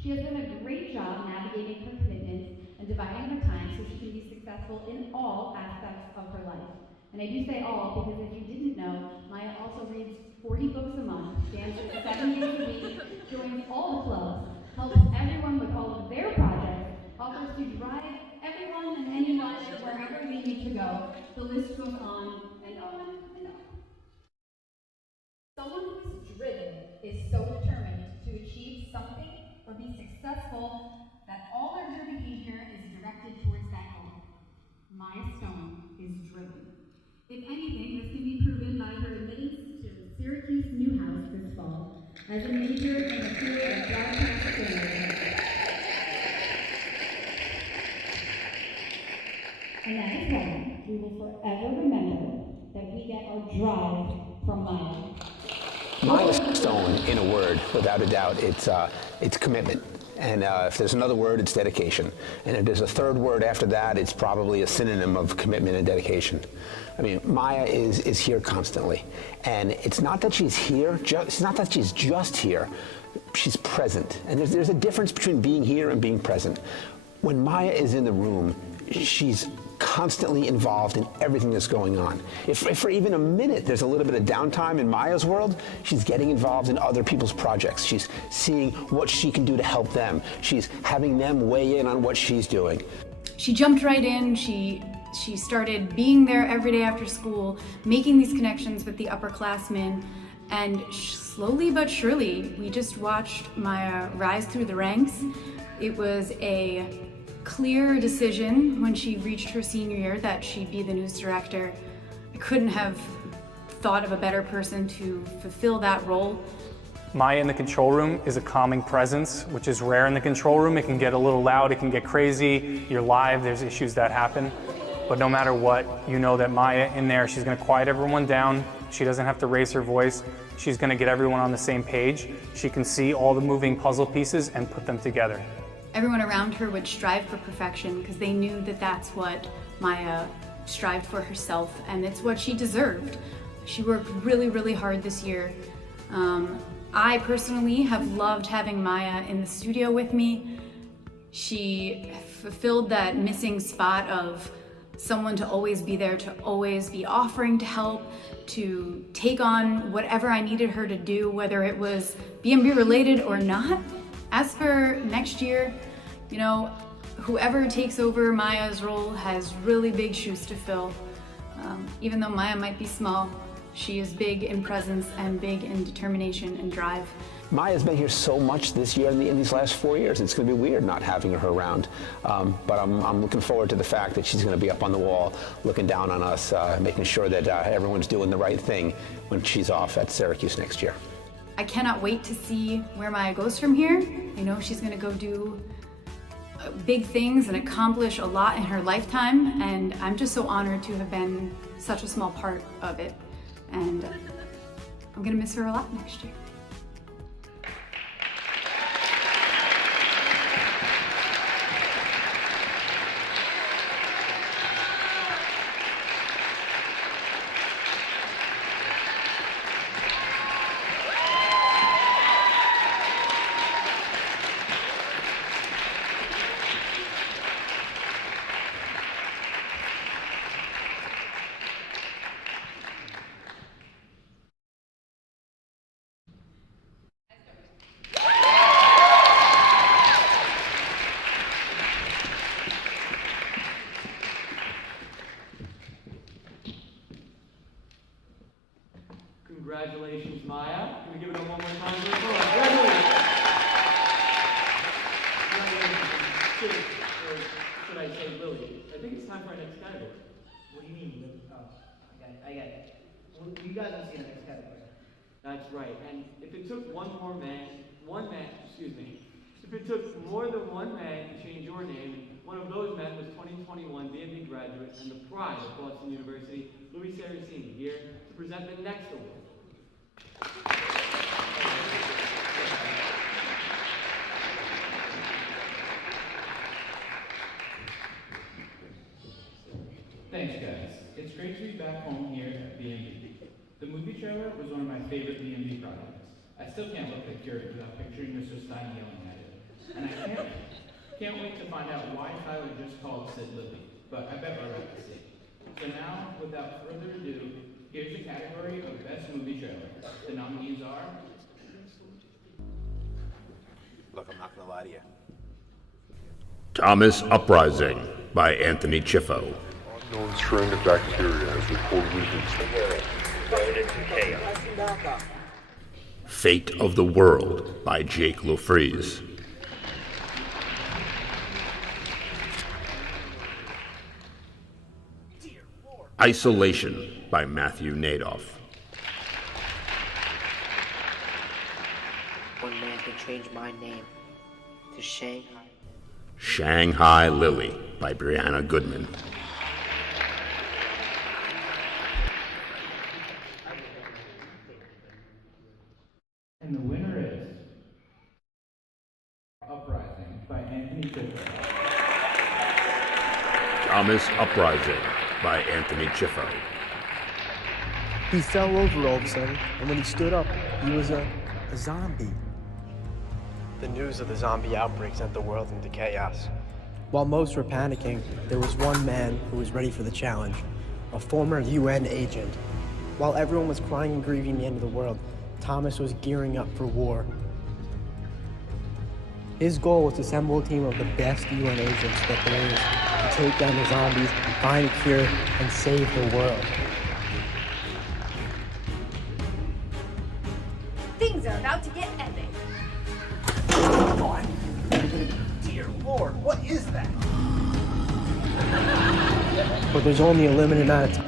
She has done a great job navigating her commitments and dividing her time so she can be successful in all aspects of her life. And I do say all because if you didn't know, Maya also reads 40 books a month, dances 7 days a week, joins all the clubs, helps everyone with all of their projects, offers to drive everyone and anyone wherever they need to go. The list goes on and on and on. Someone who is driven is so determined to achieve something or be successful that all of their behavior is directed towards that goal. Maya Stone is driven. If anything, this can be proven by her admittance to Syracuse Newhouse this fall as a major in the field of broadcast journalism. And that is why we will forever remember that we get our drive from Maya. Maya Stone, in a word, without a doubt, it's commitment. And if there's another word, it's dedication. And if there's a third word after that, it's probably a synonym of commitment and dedication. I mean, Maya is here constantly. And it's not that she's here, it's not that she's just here, she's present. And there's a difference between being here and being present. When Maya is in the room, she's constantly involved in everything that's going on. If for even a minute there's a little bit of downtime in Maya's world, she's getting involved in other people's projects. She's seeing what she can do to help them. She's having them weigh in on what she's doing. She jumped right in. She started being there every day after school, making these connections with the upperclassmen, and slowly but surely, we just watched Maya rise through the ranks. It was a clear decision when she reached her senior year that she'd be the news director. I couldn't have thought of a better person to fulfill that role. Maya in the control room is a calming presence, which is rare in the control room. It can get a little loud, it can get crazy, you're live, there's issues that happen. But no matter what, you know that Maya in there, she's gonna quiet everyone down. She doesn't have to raise her voice. She's gonna get everyone on the same page. She can see all the moving puzzle pieces and put them together. Everyone around her would strive for perfection because they knew that that's what Maya strived for herself, and it's what she deserved. She worked really, really hard this year. I personally have loved having Maya in the studio with me. She fulfilled that missing spot of someone to always be there, to always be offering to help, to take on whatever I needed her to do, whether it was BMB related or not. As for next year, you know, whoever takes over Maya's role has really big shoes to fill. Even though Maya might be small, She is big in presence and big in determination and drive. Maya's been here so much this year in these last 4 years. It's going to be weird not having her around. But I'm looking forward to the fact that she's going to be up on the wall, looking down on us, making sure that everyone's doing the right thing when she's off at Syracuse next year. I cannot wait to see where Maya goes from here. I know she's going to go do big things and accomplish a lot in her lifetime, and I'm just so honored to have been such a small part of it. And I'm going to miss her a lot next year. Congratulations, Maya. Can we give it up one more time? Congratulations. Congratulations. Or should I say Lily? I think it's time for our next category. What do you mean? Oh, I got it. Well, you guys will see the next category. That's right. And if it took if it took more than one man to change your name, one of those men was 2021 BMB graduate and the pride of Boston University, Louis Saraceni, here to present the next award. Thanks, guys. It's great to be back home here at BMB. The movie trailer was one of my favorite BMB projects. I still can't look at Curie without picturing Mr. Stein yelling at it. And I can't wait to find out why Tyler just called Sid Lily, but I bet we're about to see. So now, without further ado, here's the category of Best Movie Trailer. The nominees are... Look, I'm not gonna lie to you. Thomas Uprising by Anthony Chiffo. Unknown strain of bacteria has reportedly been into chaos. Fate of the World by Jake Lofreeze. Isolation by Matthew Nadoff. One man can change my name to Shanghai. Shanghai Lily by Brianna Goodman. And the winner is... Uprising by Anthony Chiffo. Thomas Uprising by Anthony Chiffo. He fell over all of a sudden, and when he stood up, he was a zombie. The news of the zombie outbreak sent the world into chaos. While most were panicking, there was one man who was ready for the challenge, a former UN agent. While everyone was crying and grieving the end of the world, Thomas was gearing up for war. His goal was to assemble a team of the best UN agents that there is to take down the zombies, find a cure, and save the world. Things are about to get epic. Dear Lord, what is that? But there's only a limited amount of time.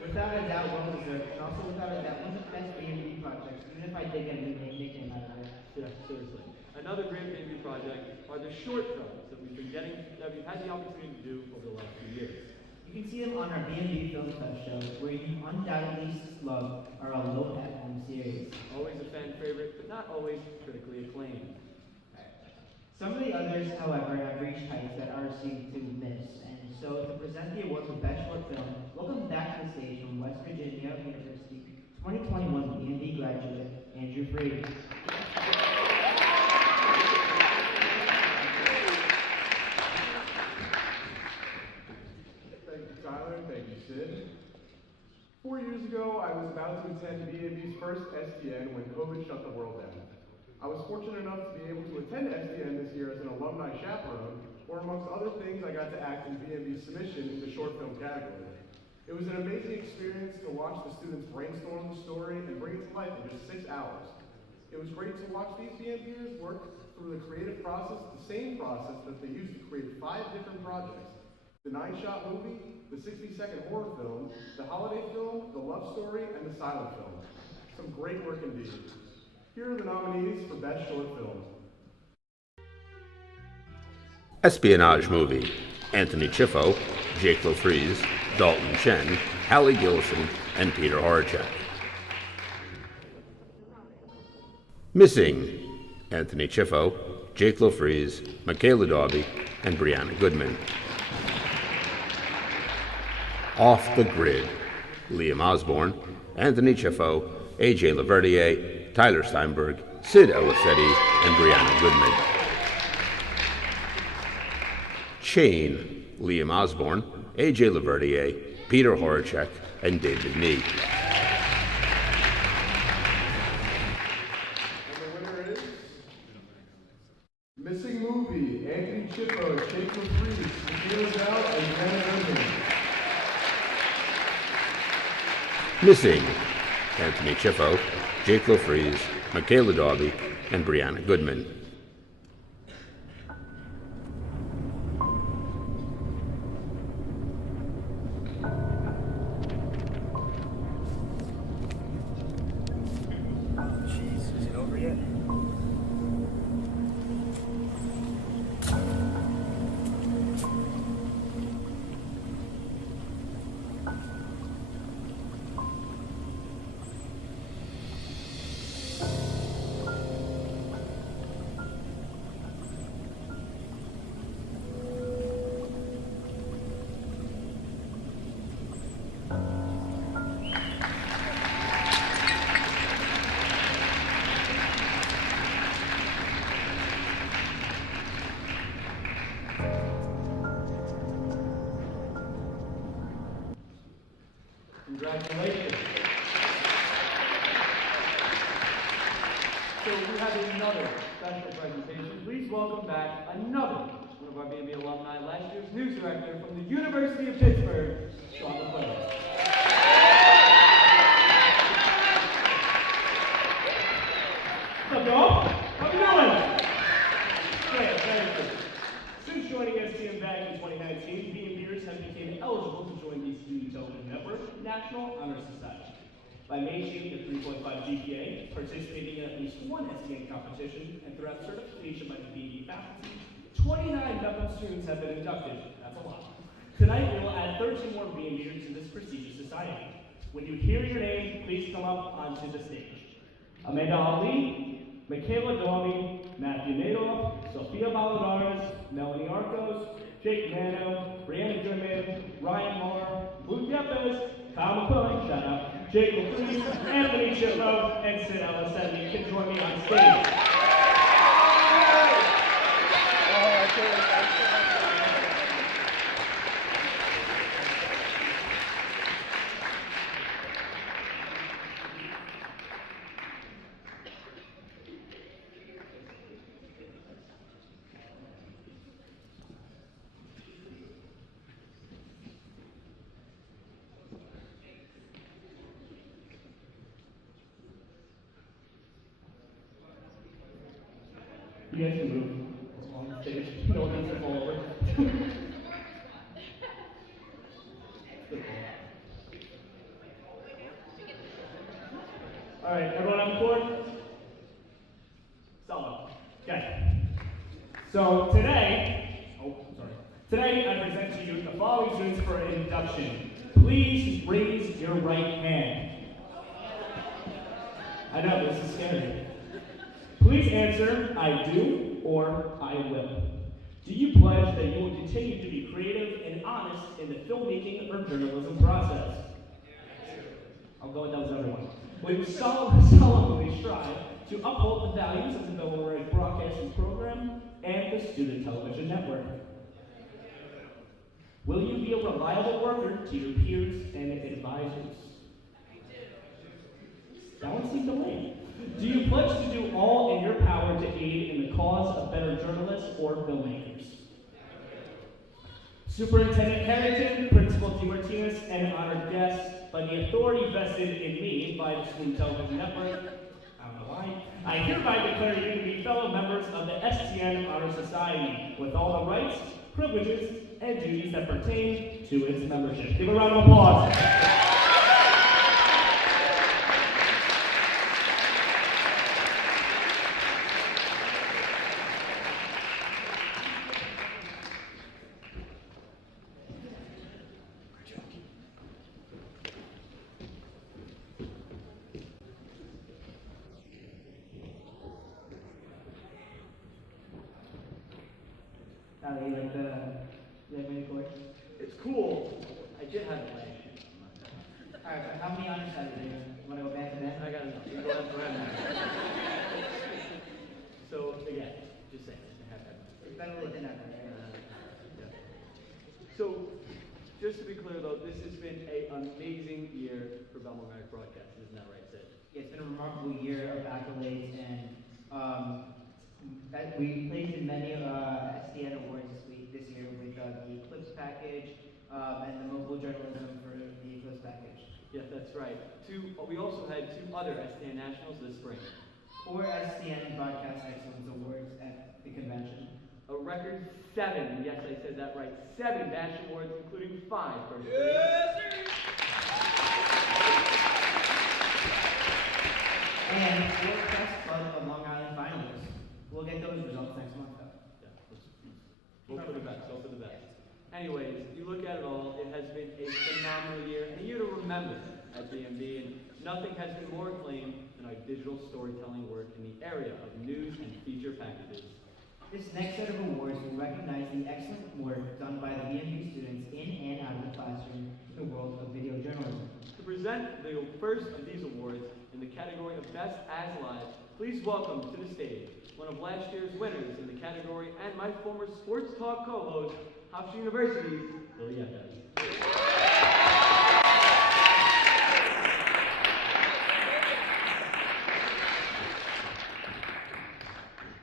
Without a doubt, well deserved, and also without a doubt, one of the best BMB projects, even if I did get a nickname out of it. Yeah, seriously. Another great BMB project are the short films that we've had the opportunity to do over the last few years. You can see them on our BMB Film Fest show, where you undoubtedly love our low at-home series. Always a fan favorite, but not always critically acclaimed. Some of the others, however, have reached heights that are seem to miss, and so to present the award for Best Short Film, welcome back to the stage from West Virginia University, 2021 BMB graduate, Andrew Freed. Thank you, Tyler. Thank you, Sid. 4 years ago, I was about to attend BMB's first STN when COVID shut the world down. I was fortunate enough to be able to attend STN this year as an alumni chaperone, where amongst other things, I got to act in BMB's submission in the short film category. It was an amazing experience to watch the students brainstorm the story and bring it to life in just 6 hours. It was great to watch these BMBers work through the creative process, the same process that they used to create 5 different projects. The 9-shot movie, the 60-second horror film, the holiday film, the love story, and the silent film. Some great work indeed. Here are the nominees for Best Short Film. Espionage movie: Anthony Chiffo, Jake LaFries, Dalton Chen, Hallie Gilson, and Peter Horacek. Missing: Anthony Chiffo, Jake LaFries, Michaela Darby, and Brianna Goodman. Off the Grid: Liam Osborne, Anthony Chiffo, AJ Laverdier, Tyler Steinberg, Sid Elisetti, and Brianna Goodman. Chain: Liam Osborne, AJ Laverdier, Peter Horacek, and David Nee. And the winner is Missing Movie, Anthony Chiffo, Jake LaFries, Michaela Bell, and Brianna Goodman. Missing: Anthony Chiffo, Jake LaFries, Michaela Darby, and Brianna Goodman. Jeez, is it over yet? Congratulations. So we have another special presentation. Please welcome back another one of our BMB alumni, last year's news director from the University of Pittsburgh, Sean McClellan. What's up, y'all? How you doing? Great, very good. Since joining STM back in 2019, BMBers have become eligible to join the Student Television Network National Honor Society. By maintaining a 3.5 GPA, participating in at least one STM competition, and throughout certification by the BMB faculty, 29 Bellmore students have been inducted. That's a lot. Tonight, we will add 13 more BMBers to this prestigious society. When you hear your name, please come up onto the stage. Amanda Ali, Michaela Darby, Matthew Madoff, Sophia Valadares, Melanie Arcos, Jake Mano, Brianna Goodman, Ryan Moore, Luke Yepes, Kyle McClellan, shout out, Jake LaFries, Anthony Chiffo, and Sid Elisetti can join me on stage. You guys can move on stage. No one has to fall over. All right, everyone on board? Solid. Okay. So today I present to you the following students for induction. Please raise your right hand. I know, this is scary. Please answer, I do or I will. Do you pledge that you will continue to be creative and honest in the filmmaking or journalism process? I'll go with that with everyone. Will you solemnly strive to uphold the values of the Bellmore-Merrick Broadcasting Program and the Student Television Network? Will you be a reliable worker to your peers and advisors? That one seemed delayed. Do you pledge to do all in your power to aid in the cause of better journalists or filmmakers? Superintendent Harrington, Principal DeMartinez, and honored guests, by the authority vested in me by the School Television Network, I don't know why, I hereby declare you to be fellow members of the STN Honor Society, with all the rights, privileges, and duties that pertain to its membership. Give a round of applause. Tyler, you like my course? It's cool. I did have it last year. Alright, but how many honor sides are there? You wanna go back to that? I got enough. You go ahead. So, again, just saying, I have that. It's better late than never, right? Yeah. So, just to be clear though, this has been an amazing year for Bellmore-Merrick Broadcasting, isn't that right, Sid? Yeah, it's been a remarkable year of accolades, and we placed in many STN awards this year with the Eclipse package and the mobile journalism for the Eclipse package. Yes, that's right. We also had 2 other STN Nationals this spring. 4 STN Broadcast Excellence Awards at the convention. A record 7, yes, I said that right, 7 national awards, including 5 first grade. Yes, sir. And 4 Press Club of Long Island finalists. We'll get those results next month, though. Yeah, hope for the best, hope for the best. Anyways, you look at it all, it has been a phenomenal year, and a year to remember at BMB, and nothing has been more acclaimed than our digital storytelling work in the area of news and feature packages. This next set of awards will recognize the excellent work done by the BMB students in and out of the classroom in the world of video journalism. To present the first of these awards in the category of Best As Live, please welcome to the stage one of last year's winners in the category and my former sports talk co-host, Hofstra University's Lily Yepes.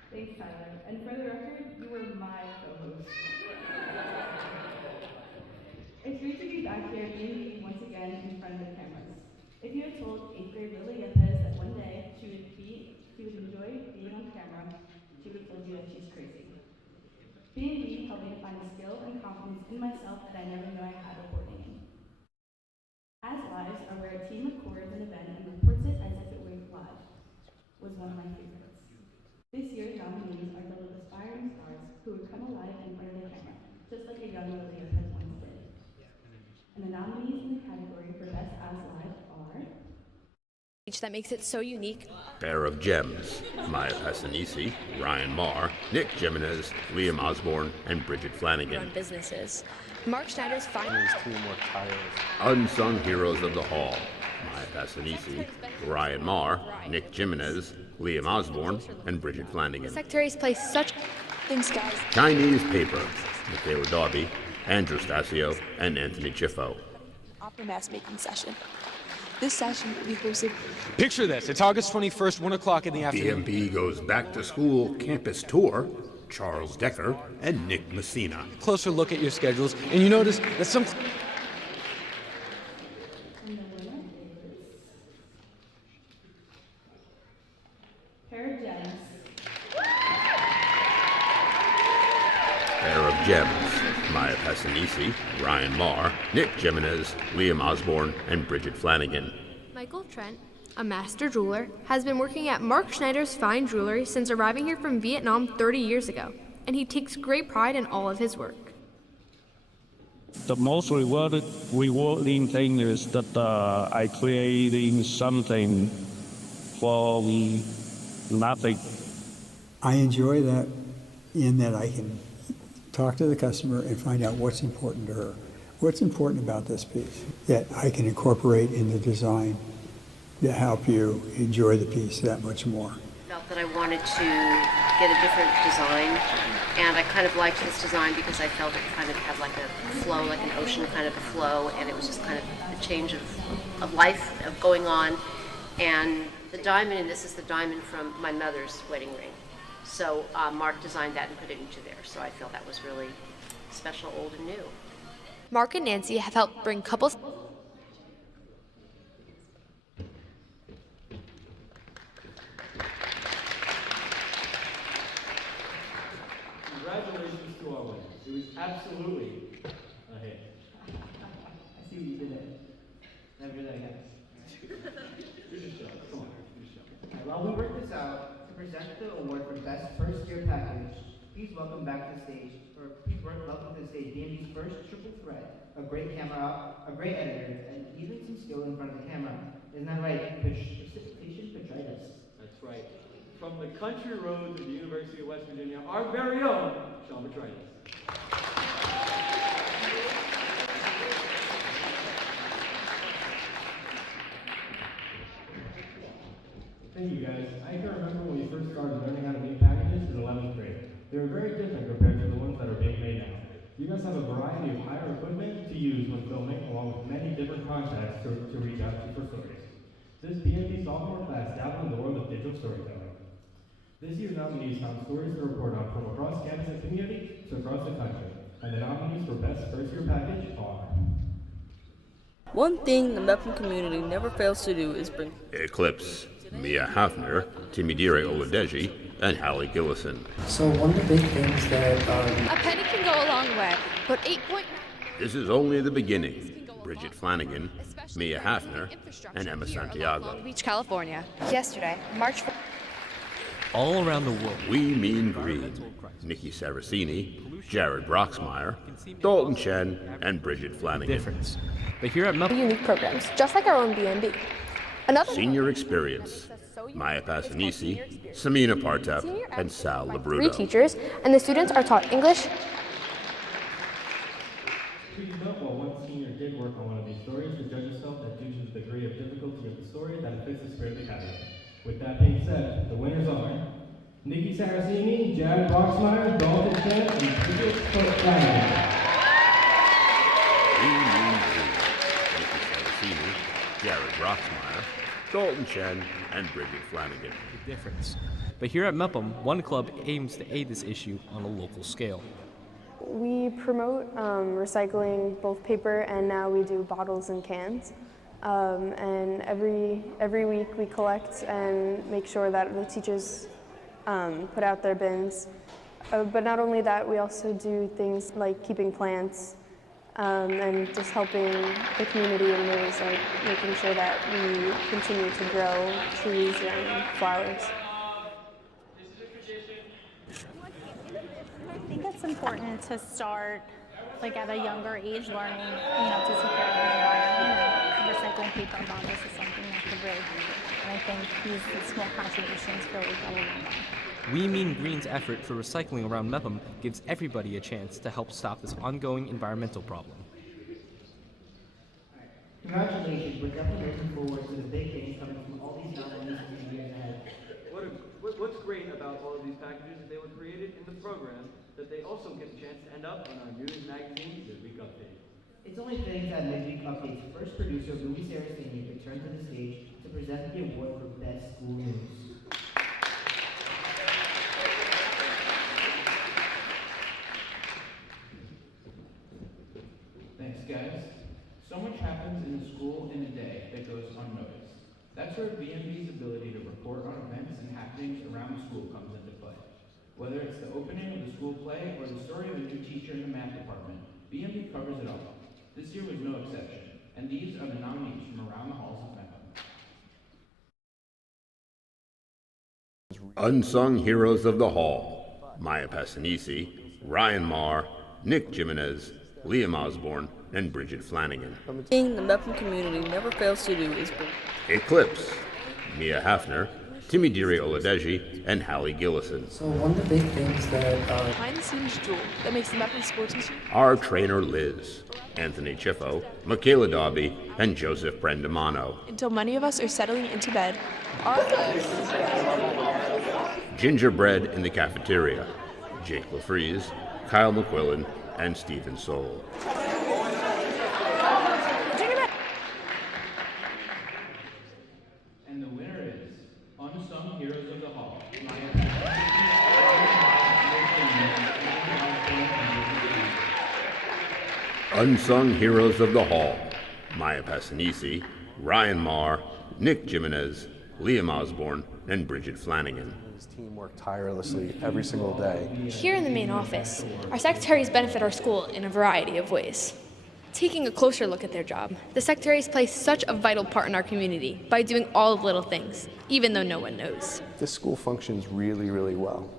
Thanks, Tyler. And for the record, you were my co-host. It's great to be back here being once again in front of the cameras. If you had told 8th grade Lily Yepes that one day she would enjoy being on camera, she would have told you that she's crazy. BMB helped me to find a skill and confidence in myself that I never knew I had reporting in. As Lives are where a team records an event and reports it as if it were live, was one of my favorites. This year's nominees are filled with aspiring stars who would come alive in front of the camera, just like a young Lily Yepes once did. And the nominees in the category for Best As Live are... that makes it so unique. Pair of Gems, Maya Passanisi, Ryan Marr, Nick Jimenez, Liam Osborne, and Bridget Flanagan. Run businesses. Mark Schneider's Unsung Heroes of the Hall, Maya Passanisi, Ryan Marr, Nick Jimenez, Liam Osborne, and Bridget Flanagan. Secretaries play such... Thanks, guys. Chinese Paper, Michaela Darby, Andrew Stasio, and Anthony Chiffo. Opera mask making session. This session will be hosted. Picture this, it's August 21st, 1 o'clock in the afternoon. BMB goes back to school campus tour, Charles Decker and Nick Messina. Closer look at your schedules, and you notice that some... And the winner is... Pair of Gems. Pair of Gems, Maya Passanisi, Ryan Marr, Nick Jimenez, Liam Osborne, and Bridget Flanagan. Michael Trent, a master jeweler, has been working at Mark Schneider's Fine Jewelry since arriving here from Vietnam 30 years ago, and he takes great pride in all of his work. The most rewarding thing is that I creating something for nothing. I enjoy that in that I can talk to the customer and find out what's important to her. What's important about this piece that I can incorporate in the design to help you enjoy the piece that much more. I felt that I wanted to get a different design, and I kind of liked this design because I felt it kind of had like a flow, like an ocean kind of a flow, and it was just kind of a change of life of going on. And the diamond in this is the diamond from my mother's wedding ring. So Mark designed that and put it into there, so I feel that was really special, old and new. Mark and Nancy have helped bring couples. Congratulations to our winners. It was absolutely a hit. I see what you did there. Never do that again. Here's your show. Come on, here's your show. Alright, while we work this out, to present the award for Best First Year Package, please welcome back to the stage, welcome to the stage BMB's first triple threat, a great camera, a great editor, and even some skill in front of the camera. Isn't that right? Precipitation Petritus. That's right. From the country roads of the University of West Virginia, our very own Sean Petritus. Thank you guys. I can remember when we first started learning how to make packages in 11th grade. They were very different compared to the ones that are being made now. You guys have a variety of higher equipment to use when filming, along with many different contacts to reach out to for stories. This BMB sophomore class dabbled in the world of digital storytelling. This year's nominees found stories to report on from across campus and community to across the country, and the nominees for Best First Year Package are... One thing the Mepham community never fails to do is bring Eclipse, Mia Hafner, Timidire Oladeji, and Hallie Gillison. So one of the big things that A penny can go a long way, but 8 This is only the beginning. Bridget Flanagan, Mia Hafner, and Emma Santiago. Long Beach, California. Yesterday, March 4th. All around the world. We Mean Green, Nikki Saracini, Jared Broxmeyer, Dalton Chen, and Bridget Flanagan. Difference. But here at Mepham, Unique programs, just like our own BMB. Another Senior Experience, Maya Passanisi, Samina Partep, and Sal 3 Labruto. teachers, and the students are taught English. Please note, while one senior did work on one of these stories, the judges felt that due to the degree of difficulty of the story, that it fits the spirit of the category. With that being said, the winners are Nikki Saracini, Jared Broxmeyer, Dalton Chen, and Bridget Flanagan. We Mean Green, Nikki Saracini, Jared Broxmeyer, Dalton Chen, and Bridget Flanagan. the difference. But here at Mepham, one club aims to aid this issue on a local scale. We promote recycling both paper and now we do bottles and cans. And every week we collect and make sure that the teachers put out their bins. But not only that, we also do things like keeping plants and just helping the community in ways like making sure that we continue to grow trees and flowers. I think it's important to start like at a younger age learning, to take care of the environment, and recycling paper and bottles is something that could really help. And I think these small contributions really go a long way. We Mean Green's effort for recycling around Mepham gives everybody a chance to help stop this ongoing environmental problem. Congratulations, we're definitely looking forward to the big things coming from all these nominees in the years ahead. What's great about all of these packages is they were created in the program that they also get the chance to end up on our news magazine Midweek Update. It's only fitting that Midweek Update's first producer, Louis Saracini, could turn to the stage to present the award for Best School News. Thanks, guys. So much happens in a school in a day that goes unnoticed. That's where BMB's ability to report on events and happenings around the school comes into play. Whether it's the opening of the school play or the story of a new teacher in the math department, BMB covers it all. This year was no exception, and these are the nominees from around the halls of Mepham. Unsung Heroes of the Hall, Maya Passanisi, Ryan Marr, Nick Jimenez, Liam Osborne, and Bridget Flanagan. One thing the Mepham community never fails to do is bring Eclipse, Mia Hafner, Timidire Oladeji, and Hallie Gillison. So one of the big things that Behind-the-scenes jewel that makes the Mepham sports issue. Our trainer Liz, Anthony Chiffo, Michaela Dobby, and Joseph Brendamano. Until many of us are settling into bed. Gingerbread in the Cafeteria, Jake LaFreeze, Kyle McQuillan, and Stephen Soule. And the winner is Unsung Heroes of the Hall, unsung heroes of the hall, Maya Passanisi, Ryan Marr, Nick Jimenez, Liam Osborne, and Bridget Flanagan. His team worked tirelessly every single day. Here in the main office, our secretaries benefit our school in a variety of ways. Taking a closer look at their job, the secretaries play such a vital part in our community by doing all the little things, even though no one knows. This school functions really, really well.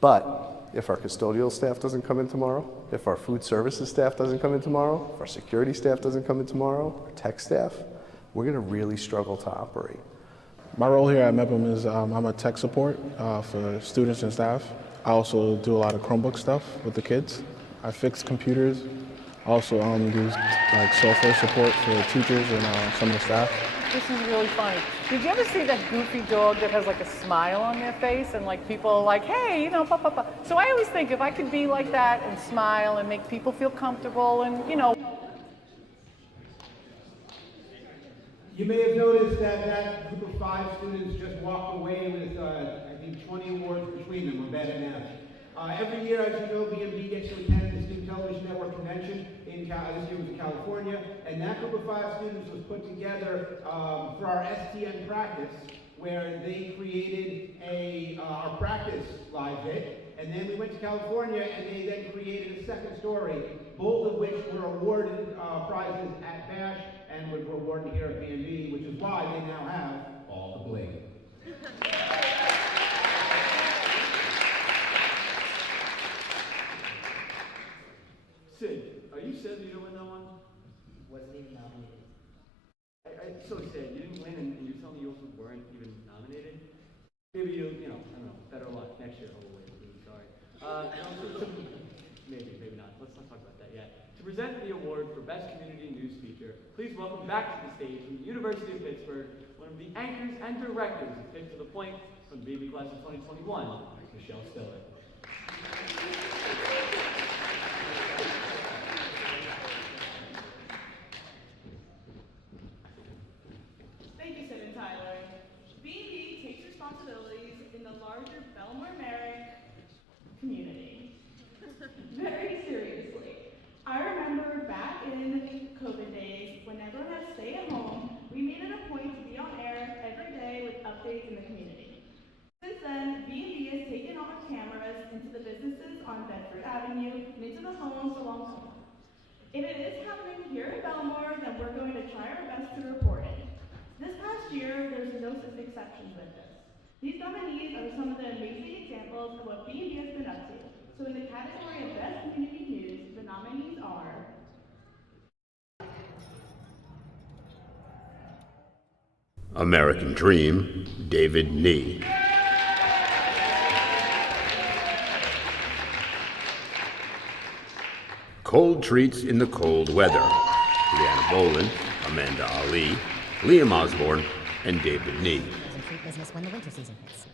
But if our custodial staff doesn't come in tomorrow, if our food services staff doesn't come in tomorrow, if our security staff doesn't come in tomorrow, our tech staff, we're going to really struggle to operate. My role here at MEPM is I'm a tech support for students and staff. I also do a lot of Chromebook stuff with the kids. I fix computers. Also do like software support for teachers and some of the staff. This is really funny. Did you ever see that goofy dog that has like a smile on their face and like people are like, hey, you know, pa. So I always think if I could be like that and smile and make people feel comfortable and, you know. You may have noticed that group of 5 students just walked away with, I think, 20 awards between them, or better than that. Every year, as you know, BMB gets to attend the Student Television Network Convention. This year was in California, and that group of 5 students was put together for our STN practice, where they created our practice live hit, and then we went to California, and they then created a second story, both of which were awarded prizes at BASH, and were awarded here at BMB, which is why they now have all the bling. Sid, are you sad that you didn't win that one? Wasn't even nominated. It's so sad. You didn't win, and you're telling me you also weren't even nominated? Maybe I don't know, better luck next year. Oh, wait, I'm sorry. Maybe not. Let's not talk about that yet. To present the award for Best Community News Feature, please welcome back to the stage from the University of Pittsburgh, one of the anchors and directors of Pitch to the Point from the BB Class of 2021, Michelle Stiller. Thank you, Sid and Tyler. BMB takes responsibilities in the larger Bellmore-Merrick community very seriously. I remember back in COVID days, when everyone had to stay at home, we made it a point to be on air every day with updates in the community. Since then, BMB has taken our cameras into the businesses on Bedford Avenue and into the homes along Home. If it is happening here in Bellmore, then we're going to try our best to report it. This past year, there's no exceptions with this. These nominees are some of the amazing examples of what BMB has been up to. So in the category of Best Community News, the nominees are American Dream, David Nee. Cold Treats in the Cold Weather, Leanna Boland, Amanda Ali, Liam Osborne, and David Nee. Business when the winter season hits.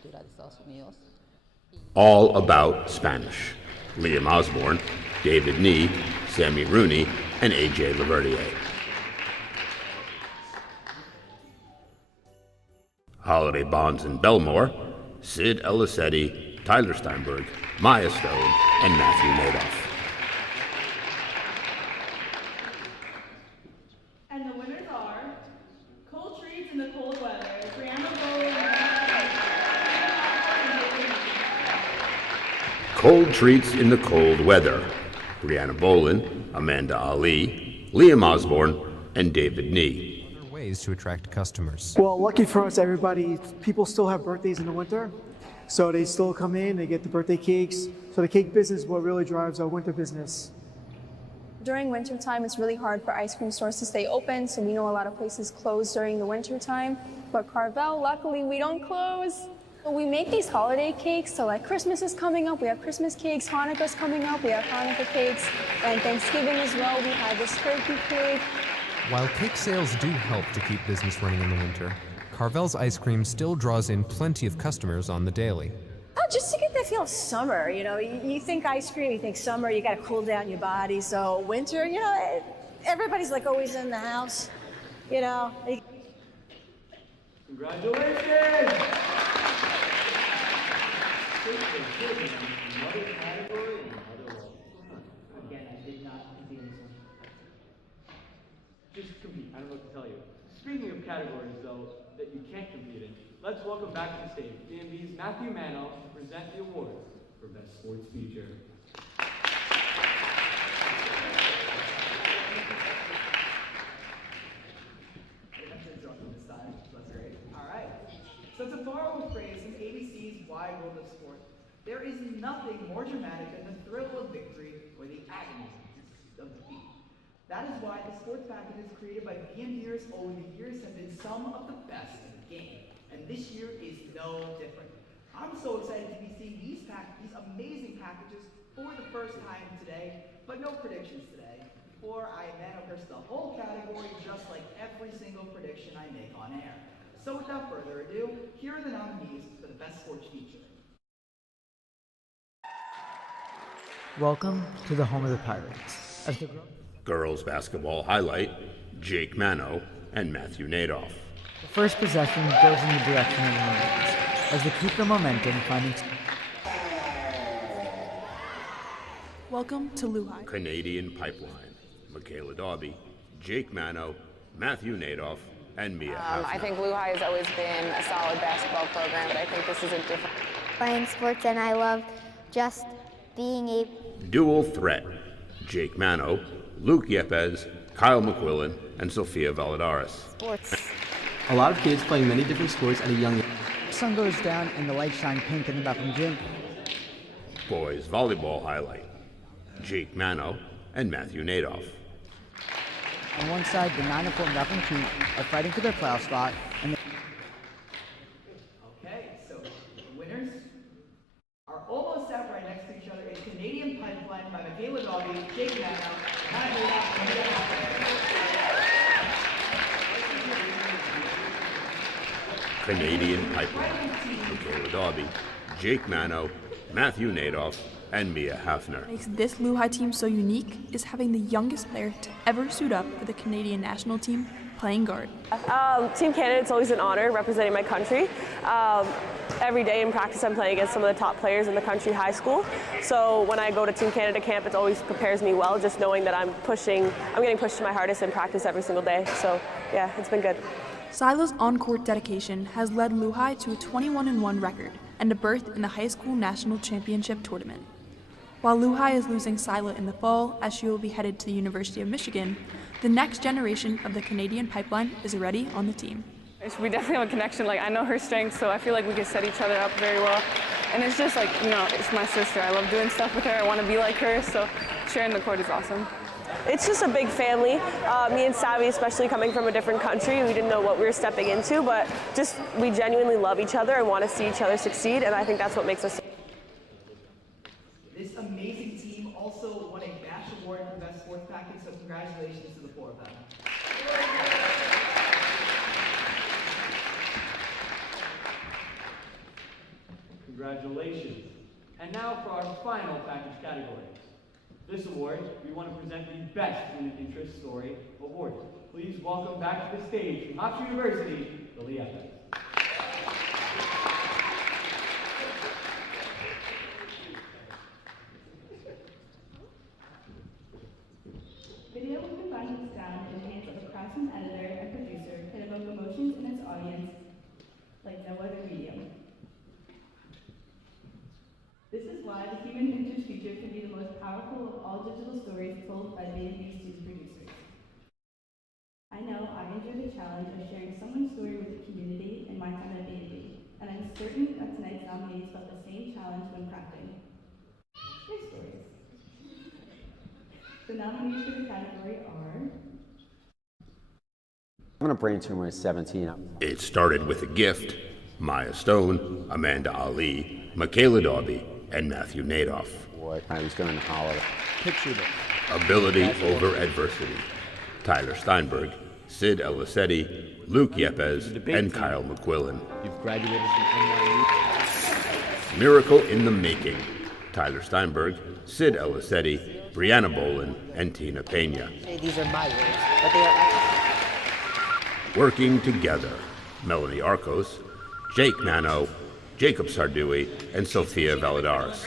All About Spanish, Liam Osborne, David Nee, Sammy Rooney, and AJ Laverdier. Holiday Bonds in Bellmore, Sid Elisetti, Tyler Steinberg, Maya Stone, and Matthew Madoff. And the winners are Cold Treats in the Cold Weather, Brianna Bowen. Cold Treats in the Cold Weather, Brianna Boland, Amanda Ali, Liam Osborne, and David Nee. Ways to attract customers. Well, lucky for us, people still have birthdays in the winter, so they still come in, they get the birthday cakes. So the cake business is what really drives our winter business. During winter time, it's really hard for ice cream stores to stay open, so we know a lot of places close during the winter time. But Carvel, luckily, we don't close. We make these holiday cakes, so like Christmas is coming up, we have Christmas cakes, Hanukkah's coming up, we have Hanukkah cakes, and Thanksgiving as well, we have this turkey cake. While cake sales do help to keep business running in the winter, Carvel's ice cream still draws in plenty of customers on the daily. Oh, just to get the feel of summer, you think ice cream, you think summer, you gotta cool down your body. So winter, everybody's like always in the house, Congratulations! Again, I did not compete in this one. categories, though, that you can't compete in. Let's welcome back to the stage BMB's Matthew Mano to present the award for Best Sports Feature. This time, so that's great. All right. So to borrow a phrase from ABC's Wide World of Sport, there is nothing more dramatic than the thrill of victory or the agony of defeat. That is why the sports packages created by BMBers over the years have been some of the best in the game, and this year is no different. I'm so excited to be seeing these amazing packages for the first time today, but no predictions today. Before I curse the whole category just like every single prediction I make on air. So without further ado, here are the nominees for the Best Sports Feature. Welcome to the home of the Pirates. Girls basketball highlight, Jake Mano and Matthew Nadoff. The first possession goes in the direction of the Marines as they keep the momentum, finding. Welcome to Lehigh. Canadian Pipeline, Michaela Darby, Jake Mano, Matthew Nadoff, and Mia Hafner. I think Lehigh has always been a solid basketball program, but I think this is a different. Playing sports, and I love just being able. Dual threat, Jake Mano, Luke Yepes, Kyle McQuillan, and Sophia Valadares. Sports. A lot of kids playing many different sports at a young age. The sun goes down and the lights shine pink in the Bethlehem gym. Boys volleyball highlight, Jake Mano and Matthew Nadoff. On one side, the 9-4 Bethlehem team are fighting for their playoff spot, and Okay, so the winners are almost sat right next to each other. It's Canadian Pipeline by Michaela Darby, Jake Mano, and Canadian Pipeline, Michaela Darby, Jake Mano, Matthew Nadoff, and Mia Hafner. What makes this Lehigh team so unique is having the youngest player to ever suit up for the Canadian national team playing guard. Team Canada, it's always an honor representing my country. Every day in practice I'm playing against some of the top players in the country high school. So when I go to Team Canada camp, it always prepares me well, just knowing that I'm getting pushed to my hardest in practice every single day. So yeah, it's been good. Sila's on-court dedication has led Lehigh to a 21-1 record and a berth in the high school national championship tournament. While Lehigh is losing Sila in the fall as she will be headed to the University of Michigan, the next generation of the Canadian Pipeline is already on the team. We definitely have a connection. I know her strengths, so I feel like we can set each other up very well. And it's just it's my sister. I love doing stuff with her. I want to be like her, so sharing the court is awesome. It's just a big family. Me and Savvy, especially coming from a different country, we didn't know what we were stepping into, but we genuinely love each other and want to see each other succeed, and I think that's what makes us. This amazing team also won a BASH award for Best Sports Package, so congratulations to the four of them. Congratulations. And now for our final package category. This award, we want to present the Best Human Interest Story Award. Please welcome back to the stage from Hofstra University, Lily Evans. Video when combined with sound in the hands of a craftsman, editor, and producer can evoke emotions in its audience like no other medium. This is why the human interest feature can be the most powerful of all digital stories told by BMB student producers. I know I enjoy the challenge of sharing someone's story with the community in my time at BMB, and I'm certain that tonight's nominees felt the same challenge when crafting their stories. The nominees for the category are... I'm going to brain tumor is 17. It started with a gift, Maya Stone, Amanda Ali, Michaela Darby, and Matthew Nadoff. Boy, I was going to holler. Picture this. Ability over adversity, Tyler Steinberg, Sid Elisetti, Luke Yepes, and Kyle McQuillan. You've graduated from NYU. Miracle in the making, Tyler Steinberg, Sid Elisetti, Brianna Bolin, and Tina Pena. These are my words, but they are... Working together, Melanie Arcos, Jake Mano, Jacob Sardui, and Sophia Valadares.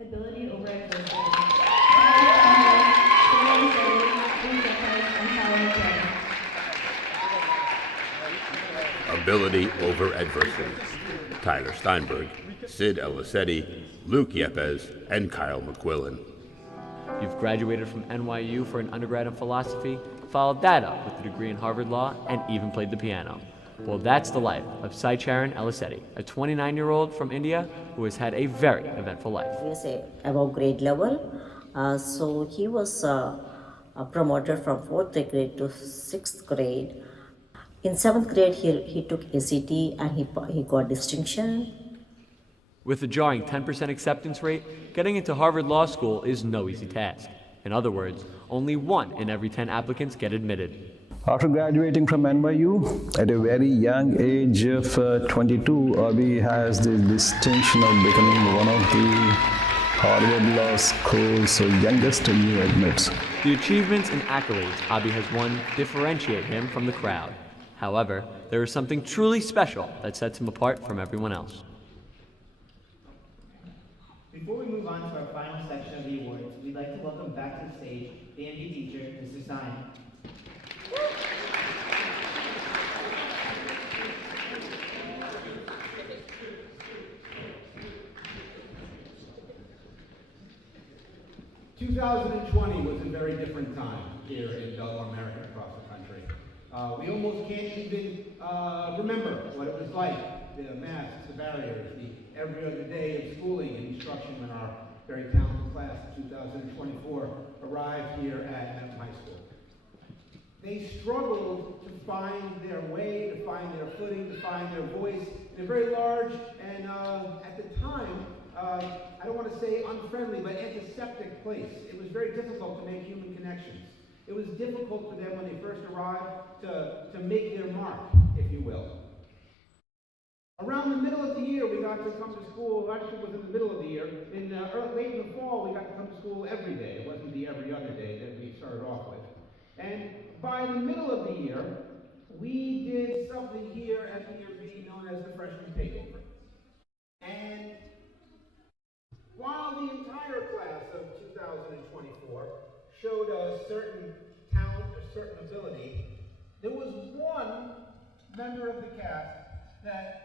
Ability over adversity. ability over adversity. Tyler Steinberg, Sid Elisetti, Luke Yepes, and Kyle McQuillan. You've graduated from NYU for an undergrad in philosophy, followed that up with a degree in Harvard Law, and even played the piano. Well, that's the life of Saicharan Elisetti, a 29-year-old from India who has had a very eventful life. He was above grade level, so he was promoted from 4th grade to 6th grade. In 7th grade, he took ACT and he got distinction. With a jarring 10% acceptance rate, getting into Harvard Law School is no easy task. In other words, only 1 in every 10 applicants get admitted. After graduating from NYU at a very young age of 22, Abhi has the distinction of becoming one of the Harvard Law School's youngest new admits. The achievements and accolades Abhi has won differentiate him from the crowd. However, there is something truly special that sets him apart from everyone else. Before we move on to our final section of the awards, we'd like to welcome back to the stage BMB teacher, Mr. Stein. 2020 was a very different time here in Bellmore-Merrick and across the country. We almost can't even remember what it was like, the masks, the barriers, the every other day of schooling and instruction when our very talented class of 2024 arrived here at Memphis High School. They struggled to find their way, to find their footing, to find their voice in a very large and, at the time, I don't want to say unfriendly, but antiseptic place. It was very difficult to make human connections. It was difficult for them when they first arrived to make their mark, if you will. Around the middle of the year, we got to come to school. Actually, it was in the middle of the year. Late in the fall, we got to come to school every day. It wasn't the every other day that we started off with. And by the middle of the year, we did something here at BMB known as the freshman takeover. And while the entire class of 2024 showed a certain talent, a certain ability, there was one member of the cast that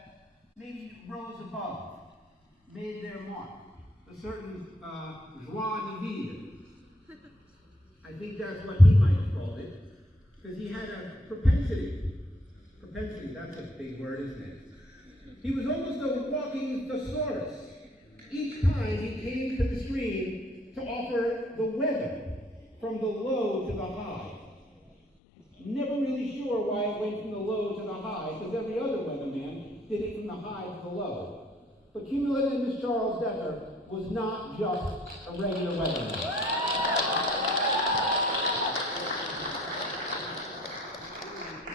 maybe rose above, made their mark, a certain joie de vivre. I think that's what he might have called it, because he had a propensity. Propensity, that's a big word, isn't it? He was almost a walking thesaurus. Each time he came to the screen to offer the weather from the low to the high. Never really sure why it went from the low to the high, because every other weatherman did it from the high to the low. But cumulative Charles Gaffer was not just a regular weatherman.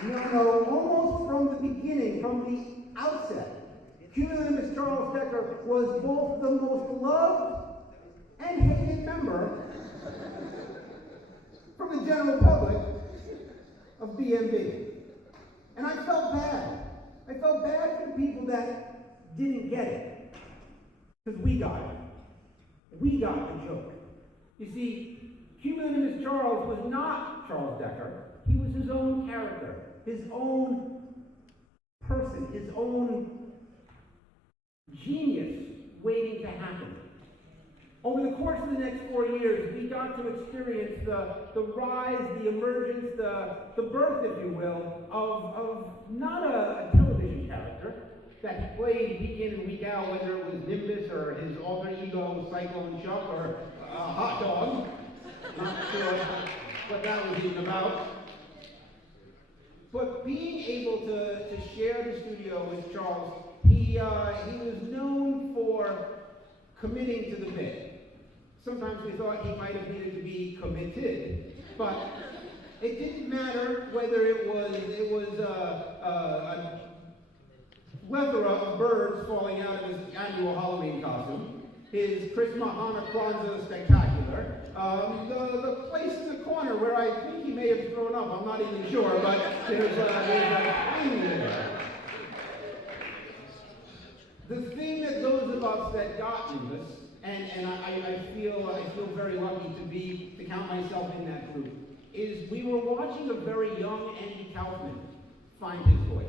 No, almost from the beginning, from the outset, cumulative Charles Gaffer was both the most loved and hated member from the general public of BMB. And I felt bad. I felt bad for the people that didn't get it. Because we got it. We got the joke. You see, cumulative Charles was not Charles Gaffer. He was his own character, his own person, his own genius waiting to happen. Over the course of the next 4 years, we got to experience the rise, the emergence, the birth, if you will, of not a television character that he played week in and week out, whether it was Nimbus or his alter ego, Cyclone Chuck, or Hot Dog. Not sure what that was even about. But being able to share the studio with Charles, he was known for committing to the bit. Sometimes we thought he might have needed to be committed, but it didn't matter whether it was a plethora of birds falling out of his annual Halloween costume, his Christmas Hana Kwanzaa spectacular, the place in the corner where I think he may have thrown up, I'm not even sure, but there's a thing there. The thing that those of us that got Nimbus, and I feel very lucky to count myself in that group, is we were watching a very young Andy Kaufman find his voice.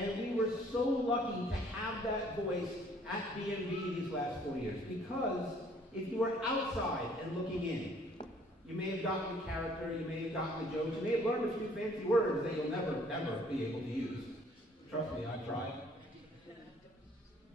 And we were so lucky to have that voice at BMB these last 4 years, because if you were outside and looking in, you may have gotten the character, you may have gotten the jokes, you may have learned a few fancy words that you'll never, ever be able to use. Trust me, I tried.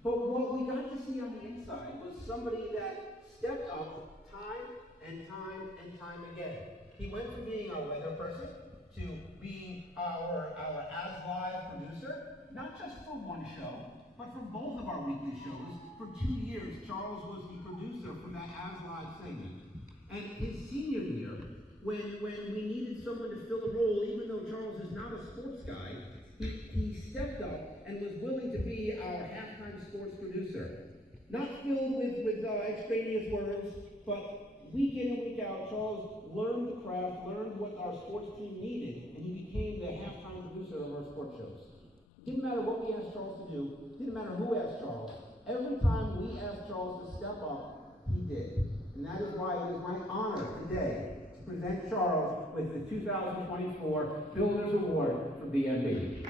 But what we got to see on the inside was somebody that stepped up time and time and time again. He went from being our weather person to being our As Live producer, not just for one show, but for both of our weekly shows. For 2 years, Charles was the producer for that As Live segment. And his senior year, when we needed someone to fill a role, even though Charles is not a sports guy, he stepped up and was willing to be our halftime sports producer. Not filled with extraneous words, but week in and week out, Charles learned the craft, learned what our sports team needed, and he became the halftime producer of our sports shows. Didn't matter what we asked Charles to do, didn't matter who asked Charles. Every time we asked Charles to step up, he did. And that is why it is my honor today to present Charles with the 2024 Builders Award for BMB.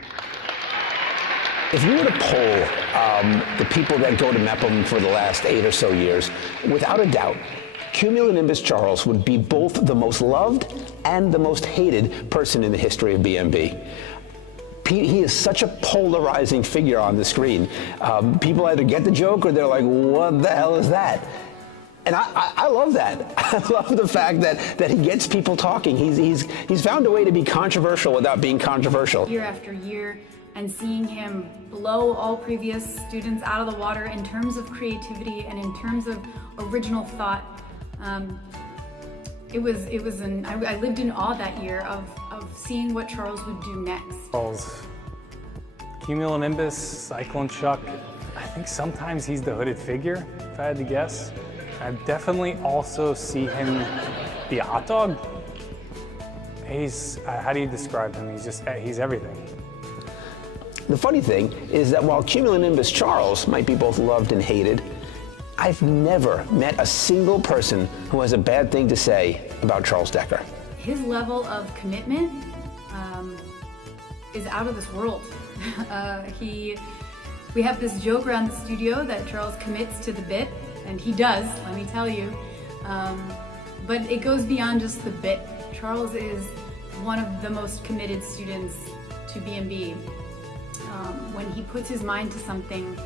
If you were to poll the people that go to MEPM for the last 8 or so years, without a doubt, Cumulonimbus Charles would be both the most loved and the most hated person in the history of BMB. He is such a polarizing figure on the screen. People either get the joke or they're like, what the hell is that? And I love that. I love the fact that he gets people talking. He's found a way to be controversial without being controversial. Year after year, and seeing him blow all previous students out of the water in terms of creativity and in terms of original thought. I lived in awe that year of seeing what Charles would do next. Charles, Cumulonimbus, Cyclone Chuck, I think sometimes he's the hooded figure, if I had to guess. I definitely also see him be a hot dog. He's, how do you describe him? He's everything. The funny thing is that while Cumulonimbus Charles might be both loved and hated, I've never met a single person who has a bad thing to say about Charles Decker. His level of commitment is out of this world. We have this joke around the studio that Charles commits to the bit, and he does, let me tell you. But it goes beyond just the bit. Charles is one of the most committed students to BMB. When he puts his mind to something,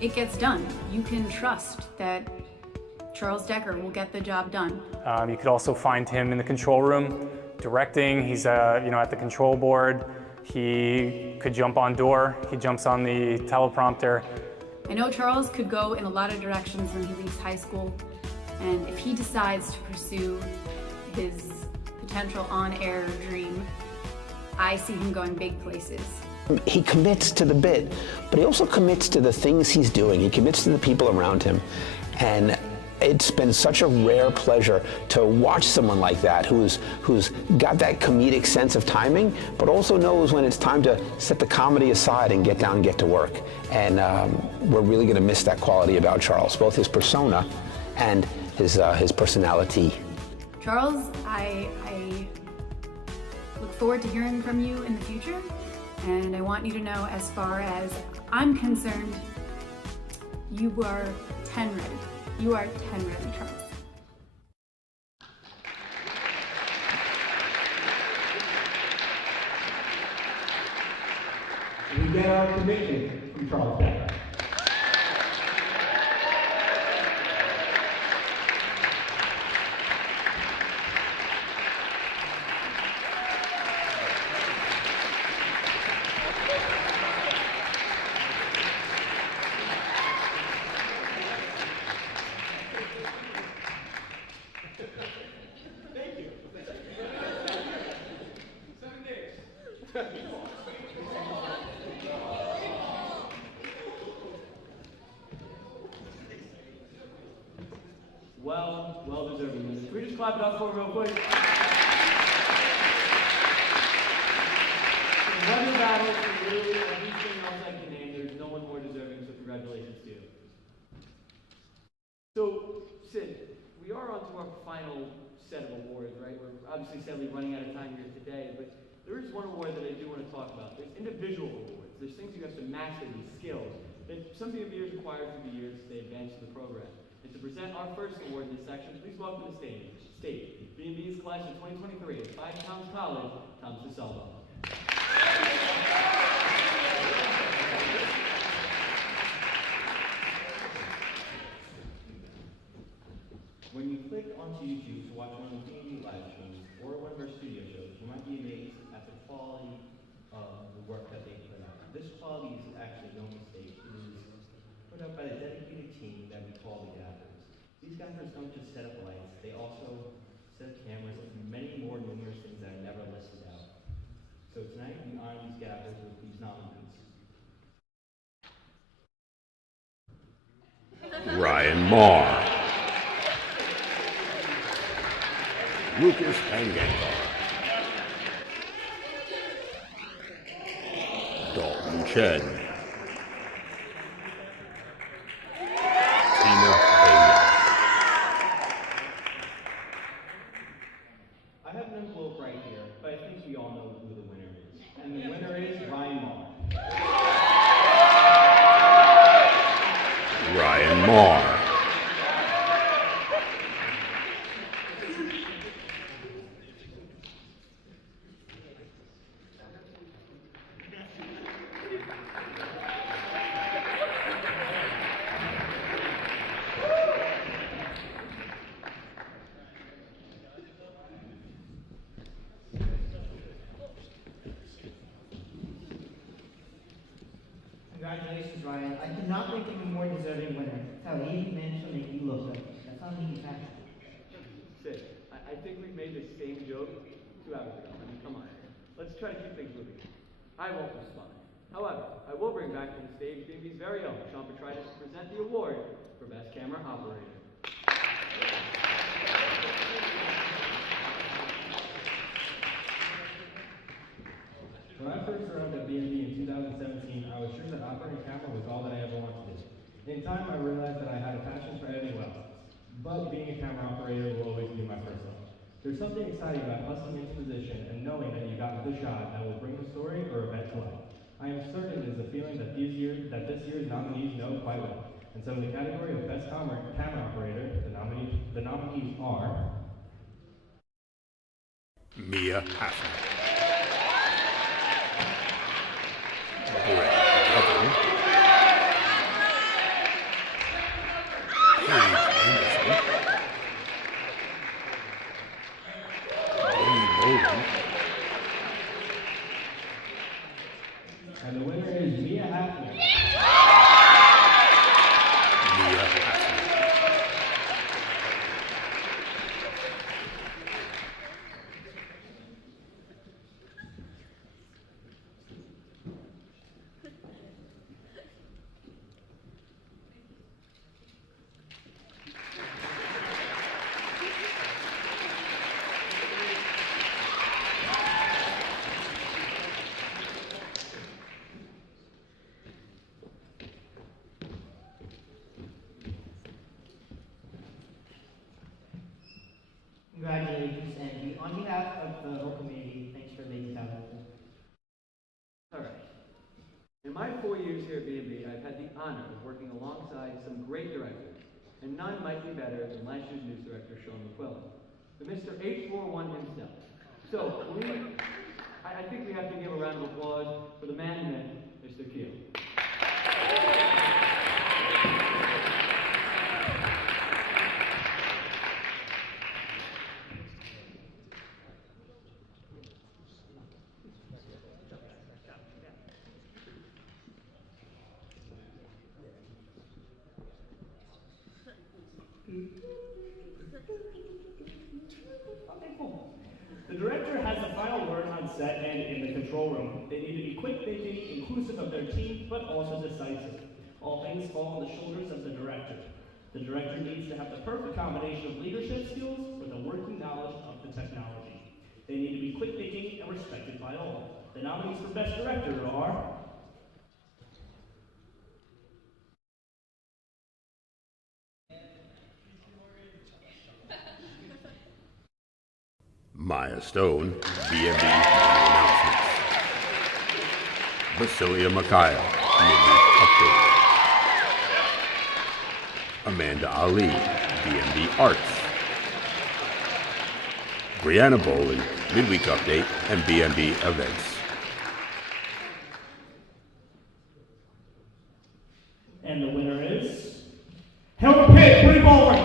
it gets done. You can trust that Charles Decker will get the job done. You could also find him in the control room, directing. He's at the control board. He could jump on door. He jumps on the teleprompter. I know Charles could go in a lot of directions when he leaves high school, and if he decides to pursue his potential on-air dream, I see him going big places. He commits to the bit, but he also commits to the things he's doing. He commits to the people around him. And it's been such a rare pleasure to watch someone like that who's got that comedic sense of timing, but also knows when it's time to set the comedy aside and get down and get to work. And we're really going to miss that quality about Charles, both his persona and his personality. Charles, I look forward to hearing from you in the future. And I want you to know, as far as I'm concerned, you are 10 ready. You are 10 ready, Charles. We get our commitment from Charles Decker. Well deserved. Can we just clap it up for him real quick? Won the battle for literally everything else I can name. There's no one more deserving, so congratulations to you. So, Sid, we are on to our final set of awards, right? We're obviously sadly running out of time here today, but there is one award that I do want to talk about. There's individual awards. There's things you have to master, these skills, that some BMBers require through the years as they advance through the program. And to present our first award in this section, please welcome to the stage BMB's class of 2023 at 5 Towns College, Thomas DeSalvo. When you click onto YouTube to watch one of the BMB live streams or one of our studio shows, you might be amazed at the quality of the work that they put out. This quality is actually no mistake. It is put out by the dedicated team that we call the Gaffers. These Gaffers don't just set up lights, they also set up cameras and many more numerous things that are never listed out. So tonight we honor these Gaffers with these nominees. Ryan Marr, Lucas Pangankar, Dalton Chen, Tina Pena. I have an envelope right here, but I think we all know who the winner is. And the winner is Ryan Marr. Ryan Marr. Congratulations, Ryan. I could not think of a more deserving winner. How he managed to make you look good. That's not an easy task. Sid, I think we've made this same joke 2 hours ago. I mean, come on. Let's try to keep things moving. I won't respond. However, I will bring back to the stage BMB's very own Sean Petrides to present the award for Best Camera Operator. When I first arrived at BMB in 2017, I was sure that operating camera was all that I ever wanted to do. In time, I realized that I had a passion for editing well, but being a camera operator will always be my first love. There's something exciting about hustling into position and knowing that you got the shot that will bring the story or event to life. I am certain it is a feeling that this year's nominees know quite well. And so in the category of Best Camera Operator, the nominees are Mia Haffner, and the winner is Mia Haffner. Congratulations, Andy. On behalf of the whole community, thanks for making that happen. All right. In my 4 years here at BMB, I've had the honor of working alongside some great directors, and none might be better than last year's news director, Sean McQuillan, the Mr. 841 himself. So, I think we have to give a round of applause for the man and myth, Mr. Keel. The director has the final word on set and in the control room. They need to be quick thinking, inclusive of their team, but also decisive. All things fall on the shoulders of the director. The director needs to have the perfect combination of leadership skills with a working knowledge of the technology. They need to be quick thinking and respected by all. The nominees for Best Director are Maya Stone, BMB announcements. Basilia Mikhail, midweek update. Amanda Ali, BMB Arts. Brianna Boland, midweek update and BMB events. And the winner is Helga Pitt, Pretty Baldwin.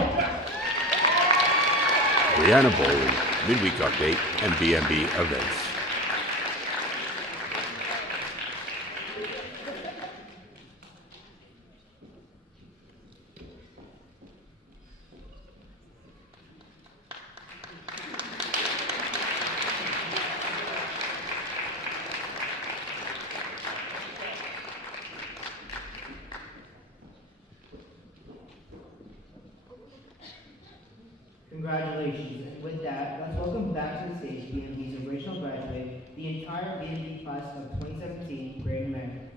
Brianna Boland, midweek update and BMB events. Congratulations. And with that, let's welcome back to the stage BMB's original graduate, the entire BMB class of 2017, Bellmore-Merrick.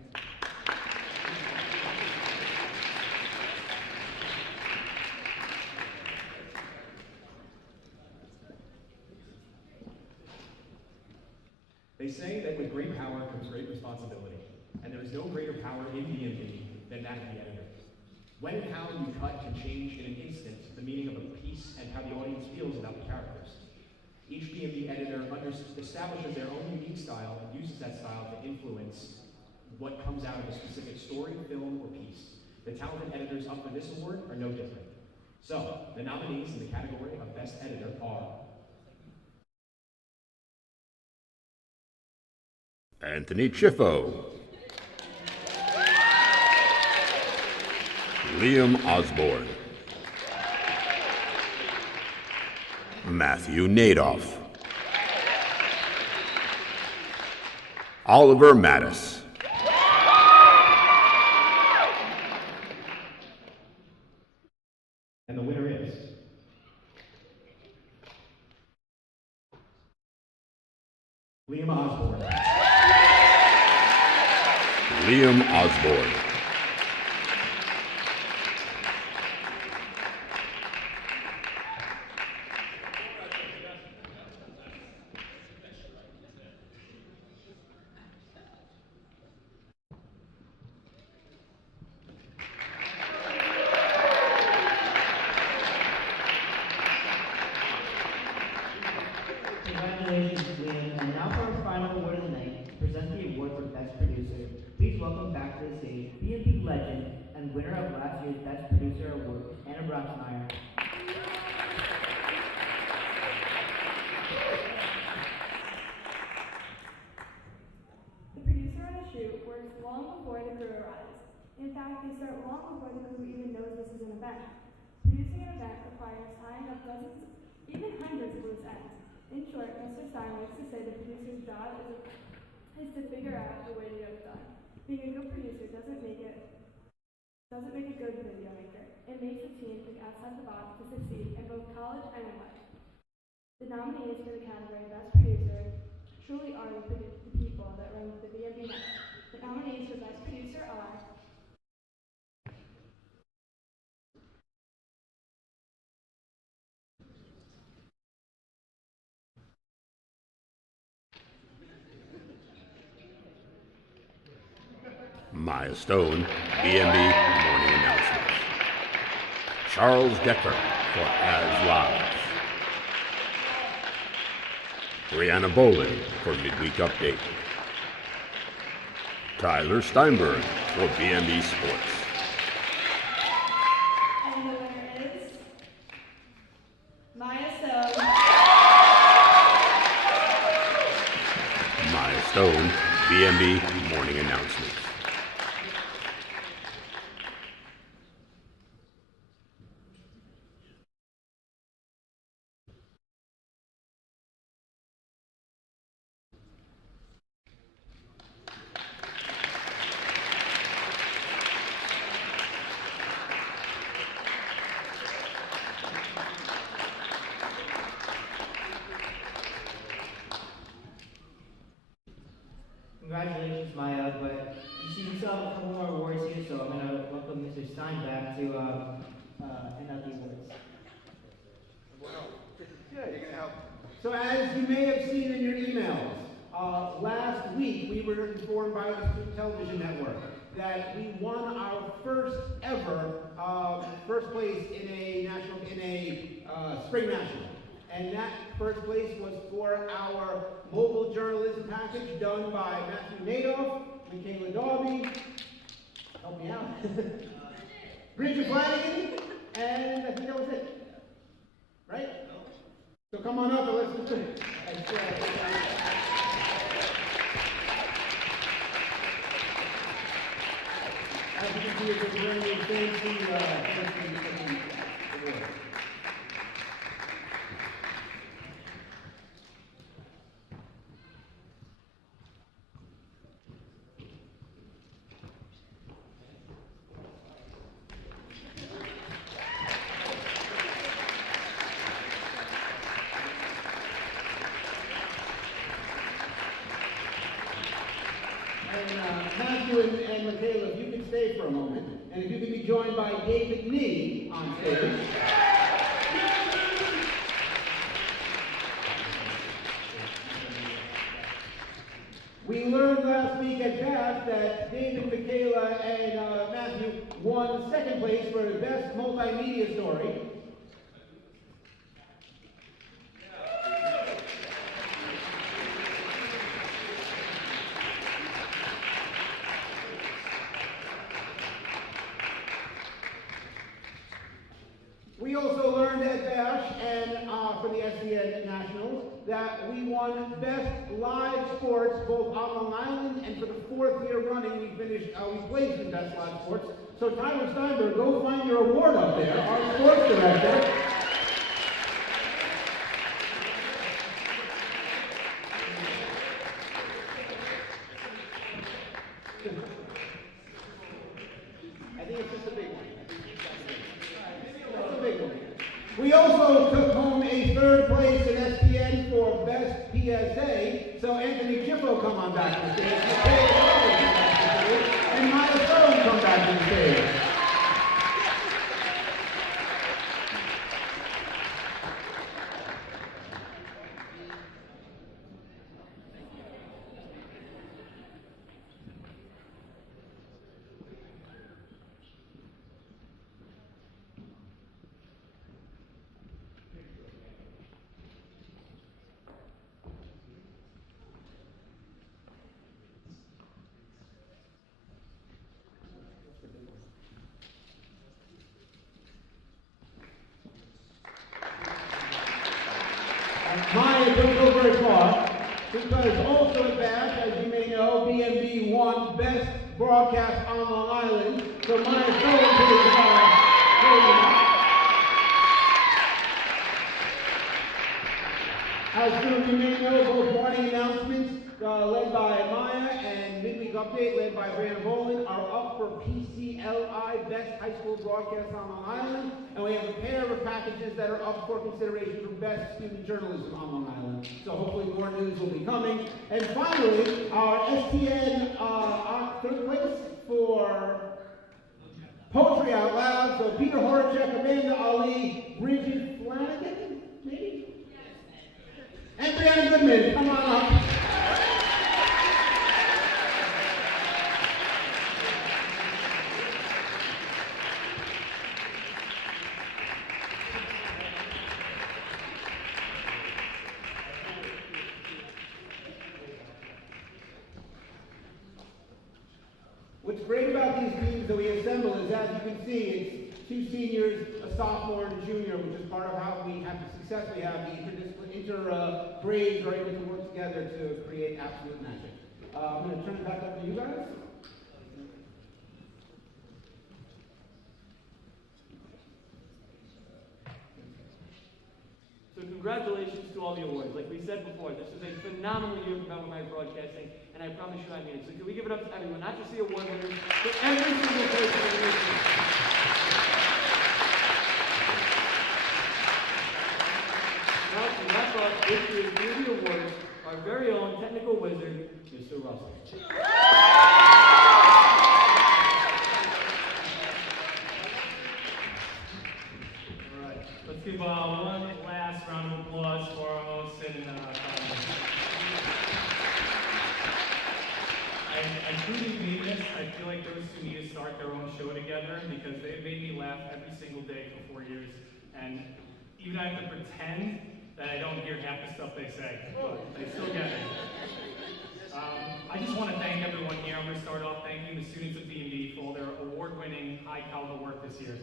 They say that with great power comes great responsibility, and there is no greater power in BMB than that of the editor. When and how you cut can change in an instant the meaning of a piece and how the audience feels about the characters. Each BMB editor establishes their own unique style and uses that style to influence what comes out of a specific story, film, or piece. The talented editors up for this award are no different. So, the nominees in the category of Best Editor are Anthony Chiffo, Liam Osborne, Matthew Nadoff, Oliver Mattis, and the winner is Liam Osborne. Liam Osborne. Congratulations, Liam. And now for our final award of the night, to present the award for Best Producer. Please welcome back to the stage BMB legend and winner of last year's Best Producer Award, Anna Broxmeyer. The producer on a shoot works long before the crew arrives. In fact, they start long before the crew even knows this is an event. Producing an event requires tying up dozens, even hundreds of loose ends. In short, Mr. Stein likes to say the producer's job is to figure out the way to get it done. Being a good producer doesn't make a good video maker. It makes a team think outside the box to succeed in both college and in life. The nominees for the category Best Producer truly are the people that run the BMB network. The nominees for Best Producer are Maya Stone, BMB Morning Announcements. Charles Decker for As Lives. Brianna Boland for Midweek Update. Tyler Steinberg for BMB Sports. and the winner is Maya Stone. Maya Stone, BMB Morning Announcements. Congratulations, Maya, but you see, we still have a couple more awards here, so I'm going to welcome Mr. Stein back to hand out the awards. So as you may have seen in your emails, Last week, we were informed by the Student Television Network that we won our first ever first place in a spring national. And that first place was for our mobile journalism package done by Matthew Nadoff, Michaela Darby, help me out, Bridget Flanagan, and I think that was it. Right? So come on up and let's do it. As you can see, it's a very fancy award. Matthew and Michaela, if you can stay for a moment, and if you can be joined by David Nee on stage. We learned last week at Bath that David, Michaela, and Matthew won second place for the best multimedia story. We also learned at Bash and for the SCN Nationals that we won Best Live Sports both on Long Island, and for the 4th year running we placed in Best Live Sports. So Tyler Steinberg, go find your award up there, our sports director. I think it's just a big one. We also took home a 3rd place in SPN for Best PSA, so Anthony Chippo come on back to the stage, and Maya Stone come back to the stage. Maya don't go very far, because also at Bash, as you may know, BMB won Best Broadcast on Long Island. So Maya Stone As soon as you may know, both morning announcements led by Maya and midweek update led by Brianna Boland are up for PCLI Best High School Broadcast on Long Island, and we have a pair of packages that are up for consideration for Best Student Journalism on Long Island. So hopefully more news will be coming. And finally, our STN 3rd place for Poetry Out Loud. So Peter Horacek, Amanda Ali, Bridget Flanagan, maybe? And Brianna Goodman, come on up. What's great about these teams that we assemble is, as you can see, it's 2 seniors, a sophomore, and a junior, which is part of how we have the success we have. The grades are able to work together to create absolute magic. I'm going to turn it back up to you guys. So congratulations to all the awards. Like we said before, this is a phenomenal year for Bellmore-Merrick Broadcasting, and I promise you I mean it. So can we give it up to everyone, not just the award winners, but every single person in this room. Now to wrap up this year's BMB Awards, our very own technical wizard, Mr. Russell. Let's give one last round of applause for our hosts and I truly mean this. I feel like those two need to start their own show together because they've made me laugh every single day for 4 years. And even I have to pretend that I don't hear half the stuff they say, but they still get it. I just want to thank everyone here. I'm going to start off thanking the students of BMB for all their award-winning, high-caliber work this year.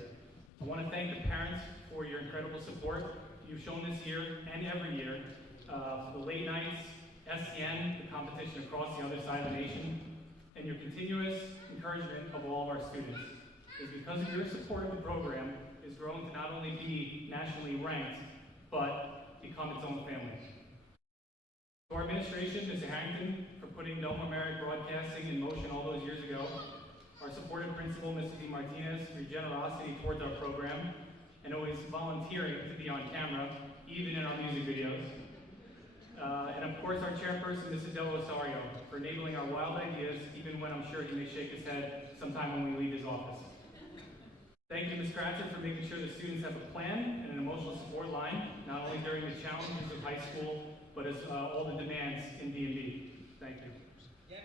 I want to thank the parents for your incredible support you've shown this year and every year. For the late nights, SCN, the competition across the other side of the nation, and your continuous encouragement of all of our students. It's because of your support of the program is grown to not only be nationally ranked, but become its own family. To our administration, Mr. Harrington, for putting Bellmore-Merrick Broadcasting in motion all those years ago, our supportive principal, Mr. D. Martinez, for your generosity towards our program, and always volunteering to be on camera, even in our music videos. And of course, our chairperson, Mr. Del Rosario, for enabling our wild ideas, even when I'm sure he may shake his head sometime when we leave his office. Thank you, Ms. Kratzer, for making sure the students have a plan and an emotional support line, not only during the challenges of high school, but as all the demands in BMB. Thank you. Yeah,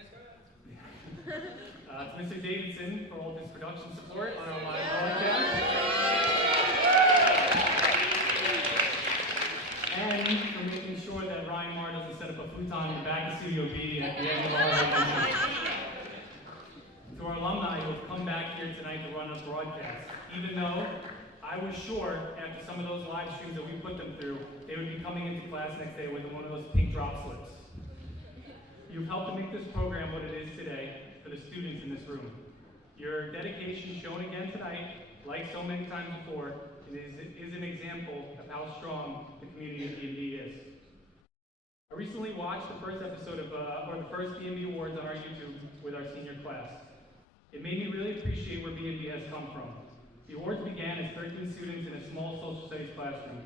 Ms. To Mr. Davidson for all of his production support on our live broadcast. And for making sure that Ryan Marr doesn't set up a futon in the back of Studio B at the end of our event. To our alumni who have come back here tonight to run a broadcast, even though I was sure after some of those live streams that we put them through, they would be coming into class next day with one of those pink drop slips. You've helped to make this program what it is today for the students in this room. Your dedication shown again tonight, like so many times before, is an example of how strong the community of BMB is. I recently watched the first episode of, or the first BMB Awards on our YouTube with our senior class. It made me really appreciate where BMB has come from. The awards began as 13 students in a small social studies classroom.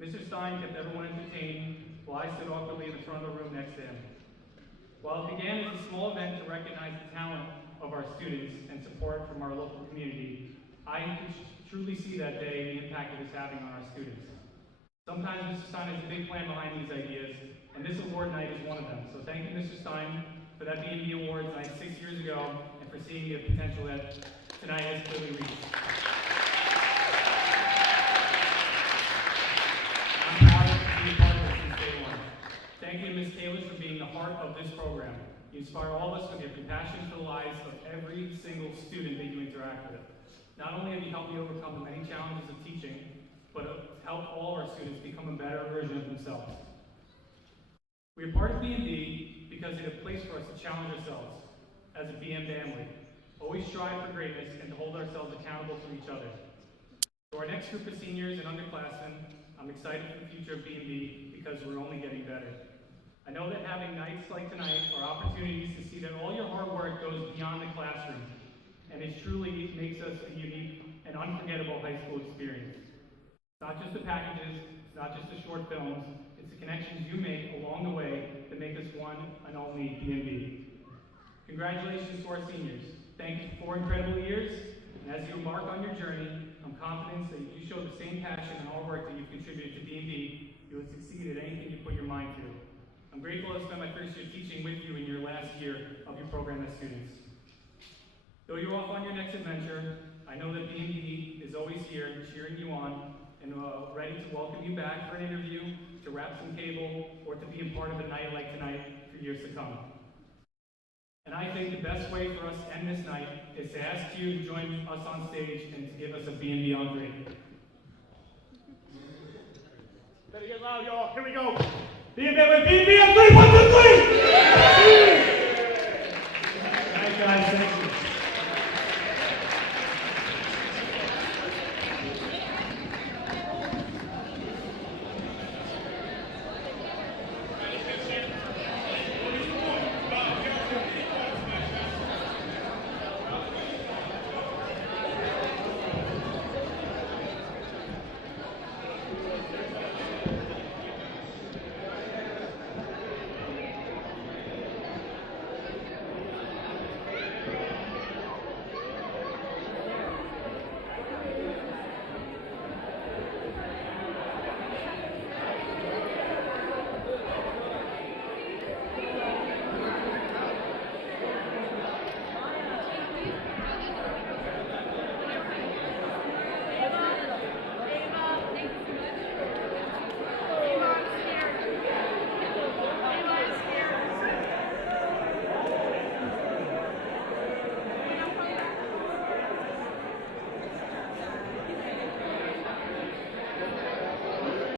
Mr. Stein kept everyone entertained while I stood awkwardly in the front of the room next to him. While it began as a small event to recognize the talent of our students and support from our local community, I could truly see that day the impact it is having on our students. Sometimes Mr. Stein has a big plan behind these ideas, and this award night is one of them. So thank you, Mr. Stein, for that BMB Awards night 6 years ago, and for seeing the potential that tonight has clearly reached. I'm proud to be a part of this since day one. Thank you to Ms. Taylor for being the heart of this program. You inspire all of us with your compassion for the lives of every single student that you interact with. Not only have you helped me overcome the many challenges of teaching, but help all of our students become a better version of themselves. We are part of BMB because it is a place for us to challenge ourselves as a BMBamily, always strive for greatness and to hold ourselves accountable to each other. To our next group of seniors and underclassmen, I'm excited for the future of BMB because we're only getting better. I know that having nights like tonight are opportunities to see that all your hard work goes beyond the classroom, and it truly makes us a unique and unforgettable high school experience. It's not just the packages, it's not just the short films, it's the connections you make along the way that make us one and only BMB. Congratulations to our seniors. Thank you for 4 incredible years, and as you embark on your journey, I'm confident that if you show the same passion and hard work that you've contributed to BMB, you will succeed at anything you put your mind to. I'm grateful to spend my first year teaching with you in your last year of your program as students. Though you're off on your next adventure, I know that BMB is always here cheering you on and ready to welcome you back for an interview, to wrap some cable, or to be a part of a night like tonight for years to come. And I think the best way for us to end this night is to ask you to join us on stage and to give us a BMB entree. Better get loud, y'all. Here we go. BMB, 1, 2, 3!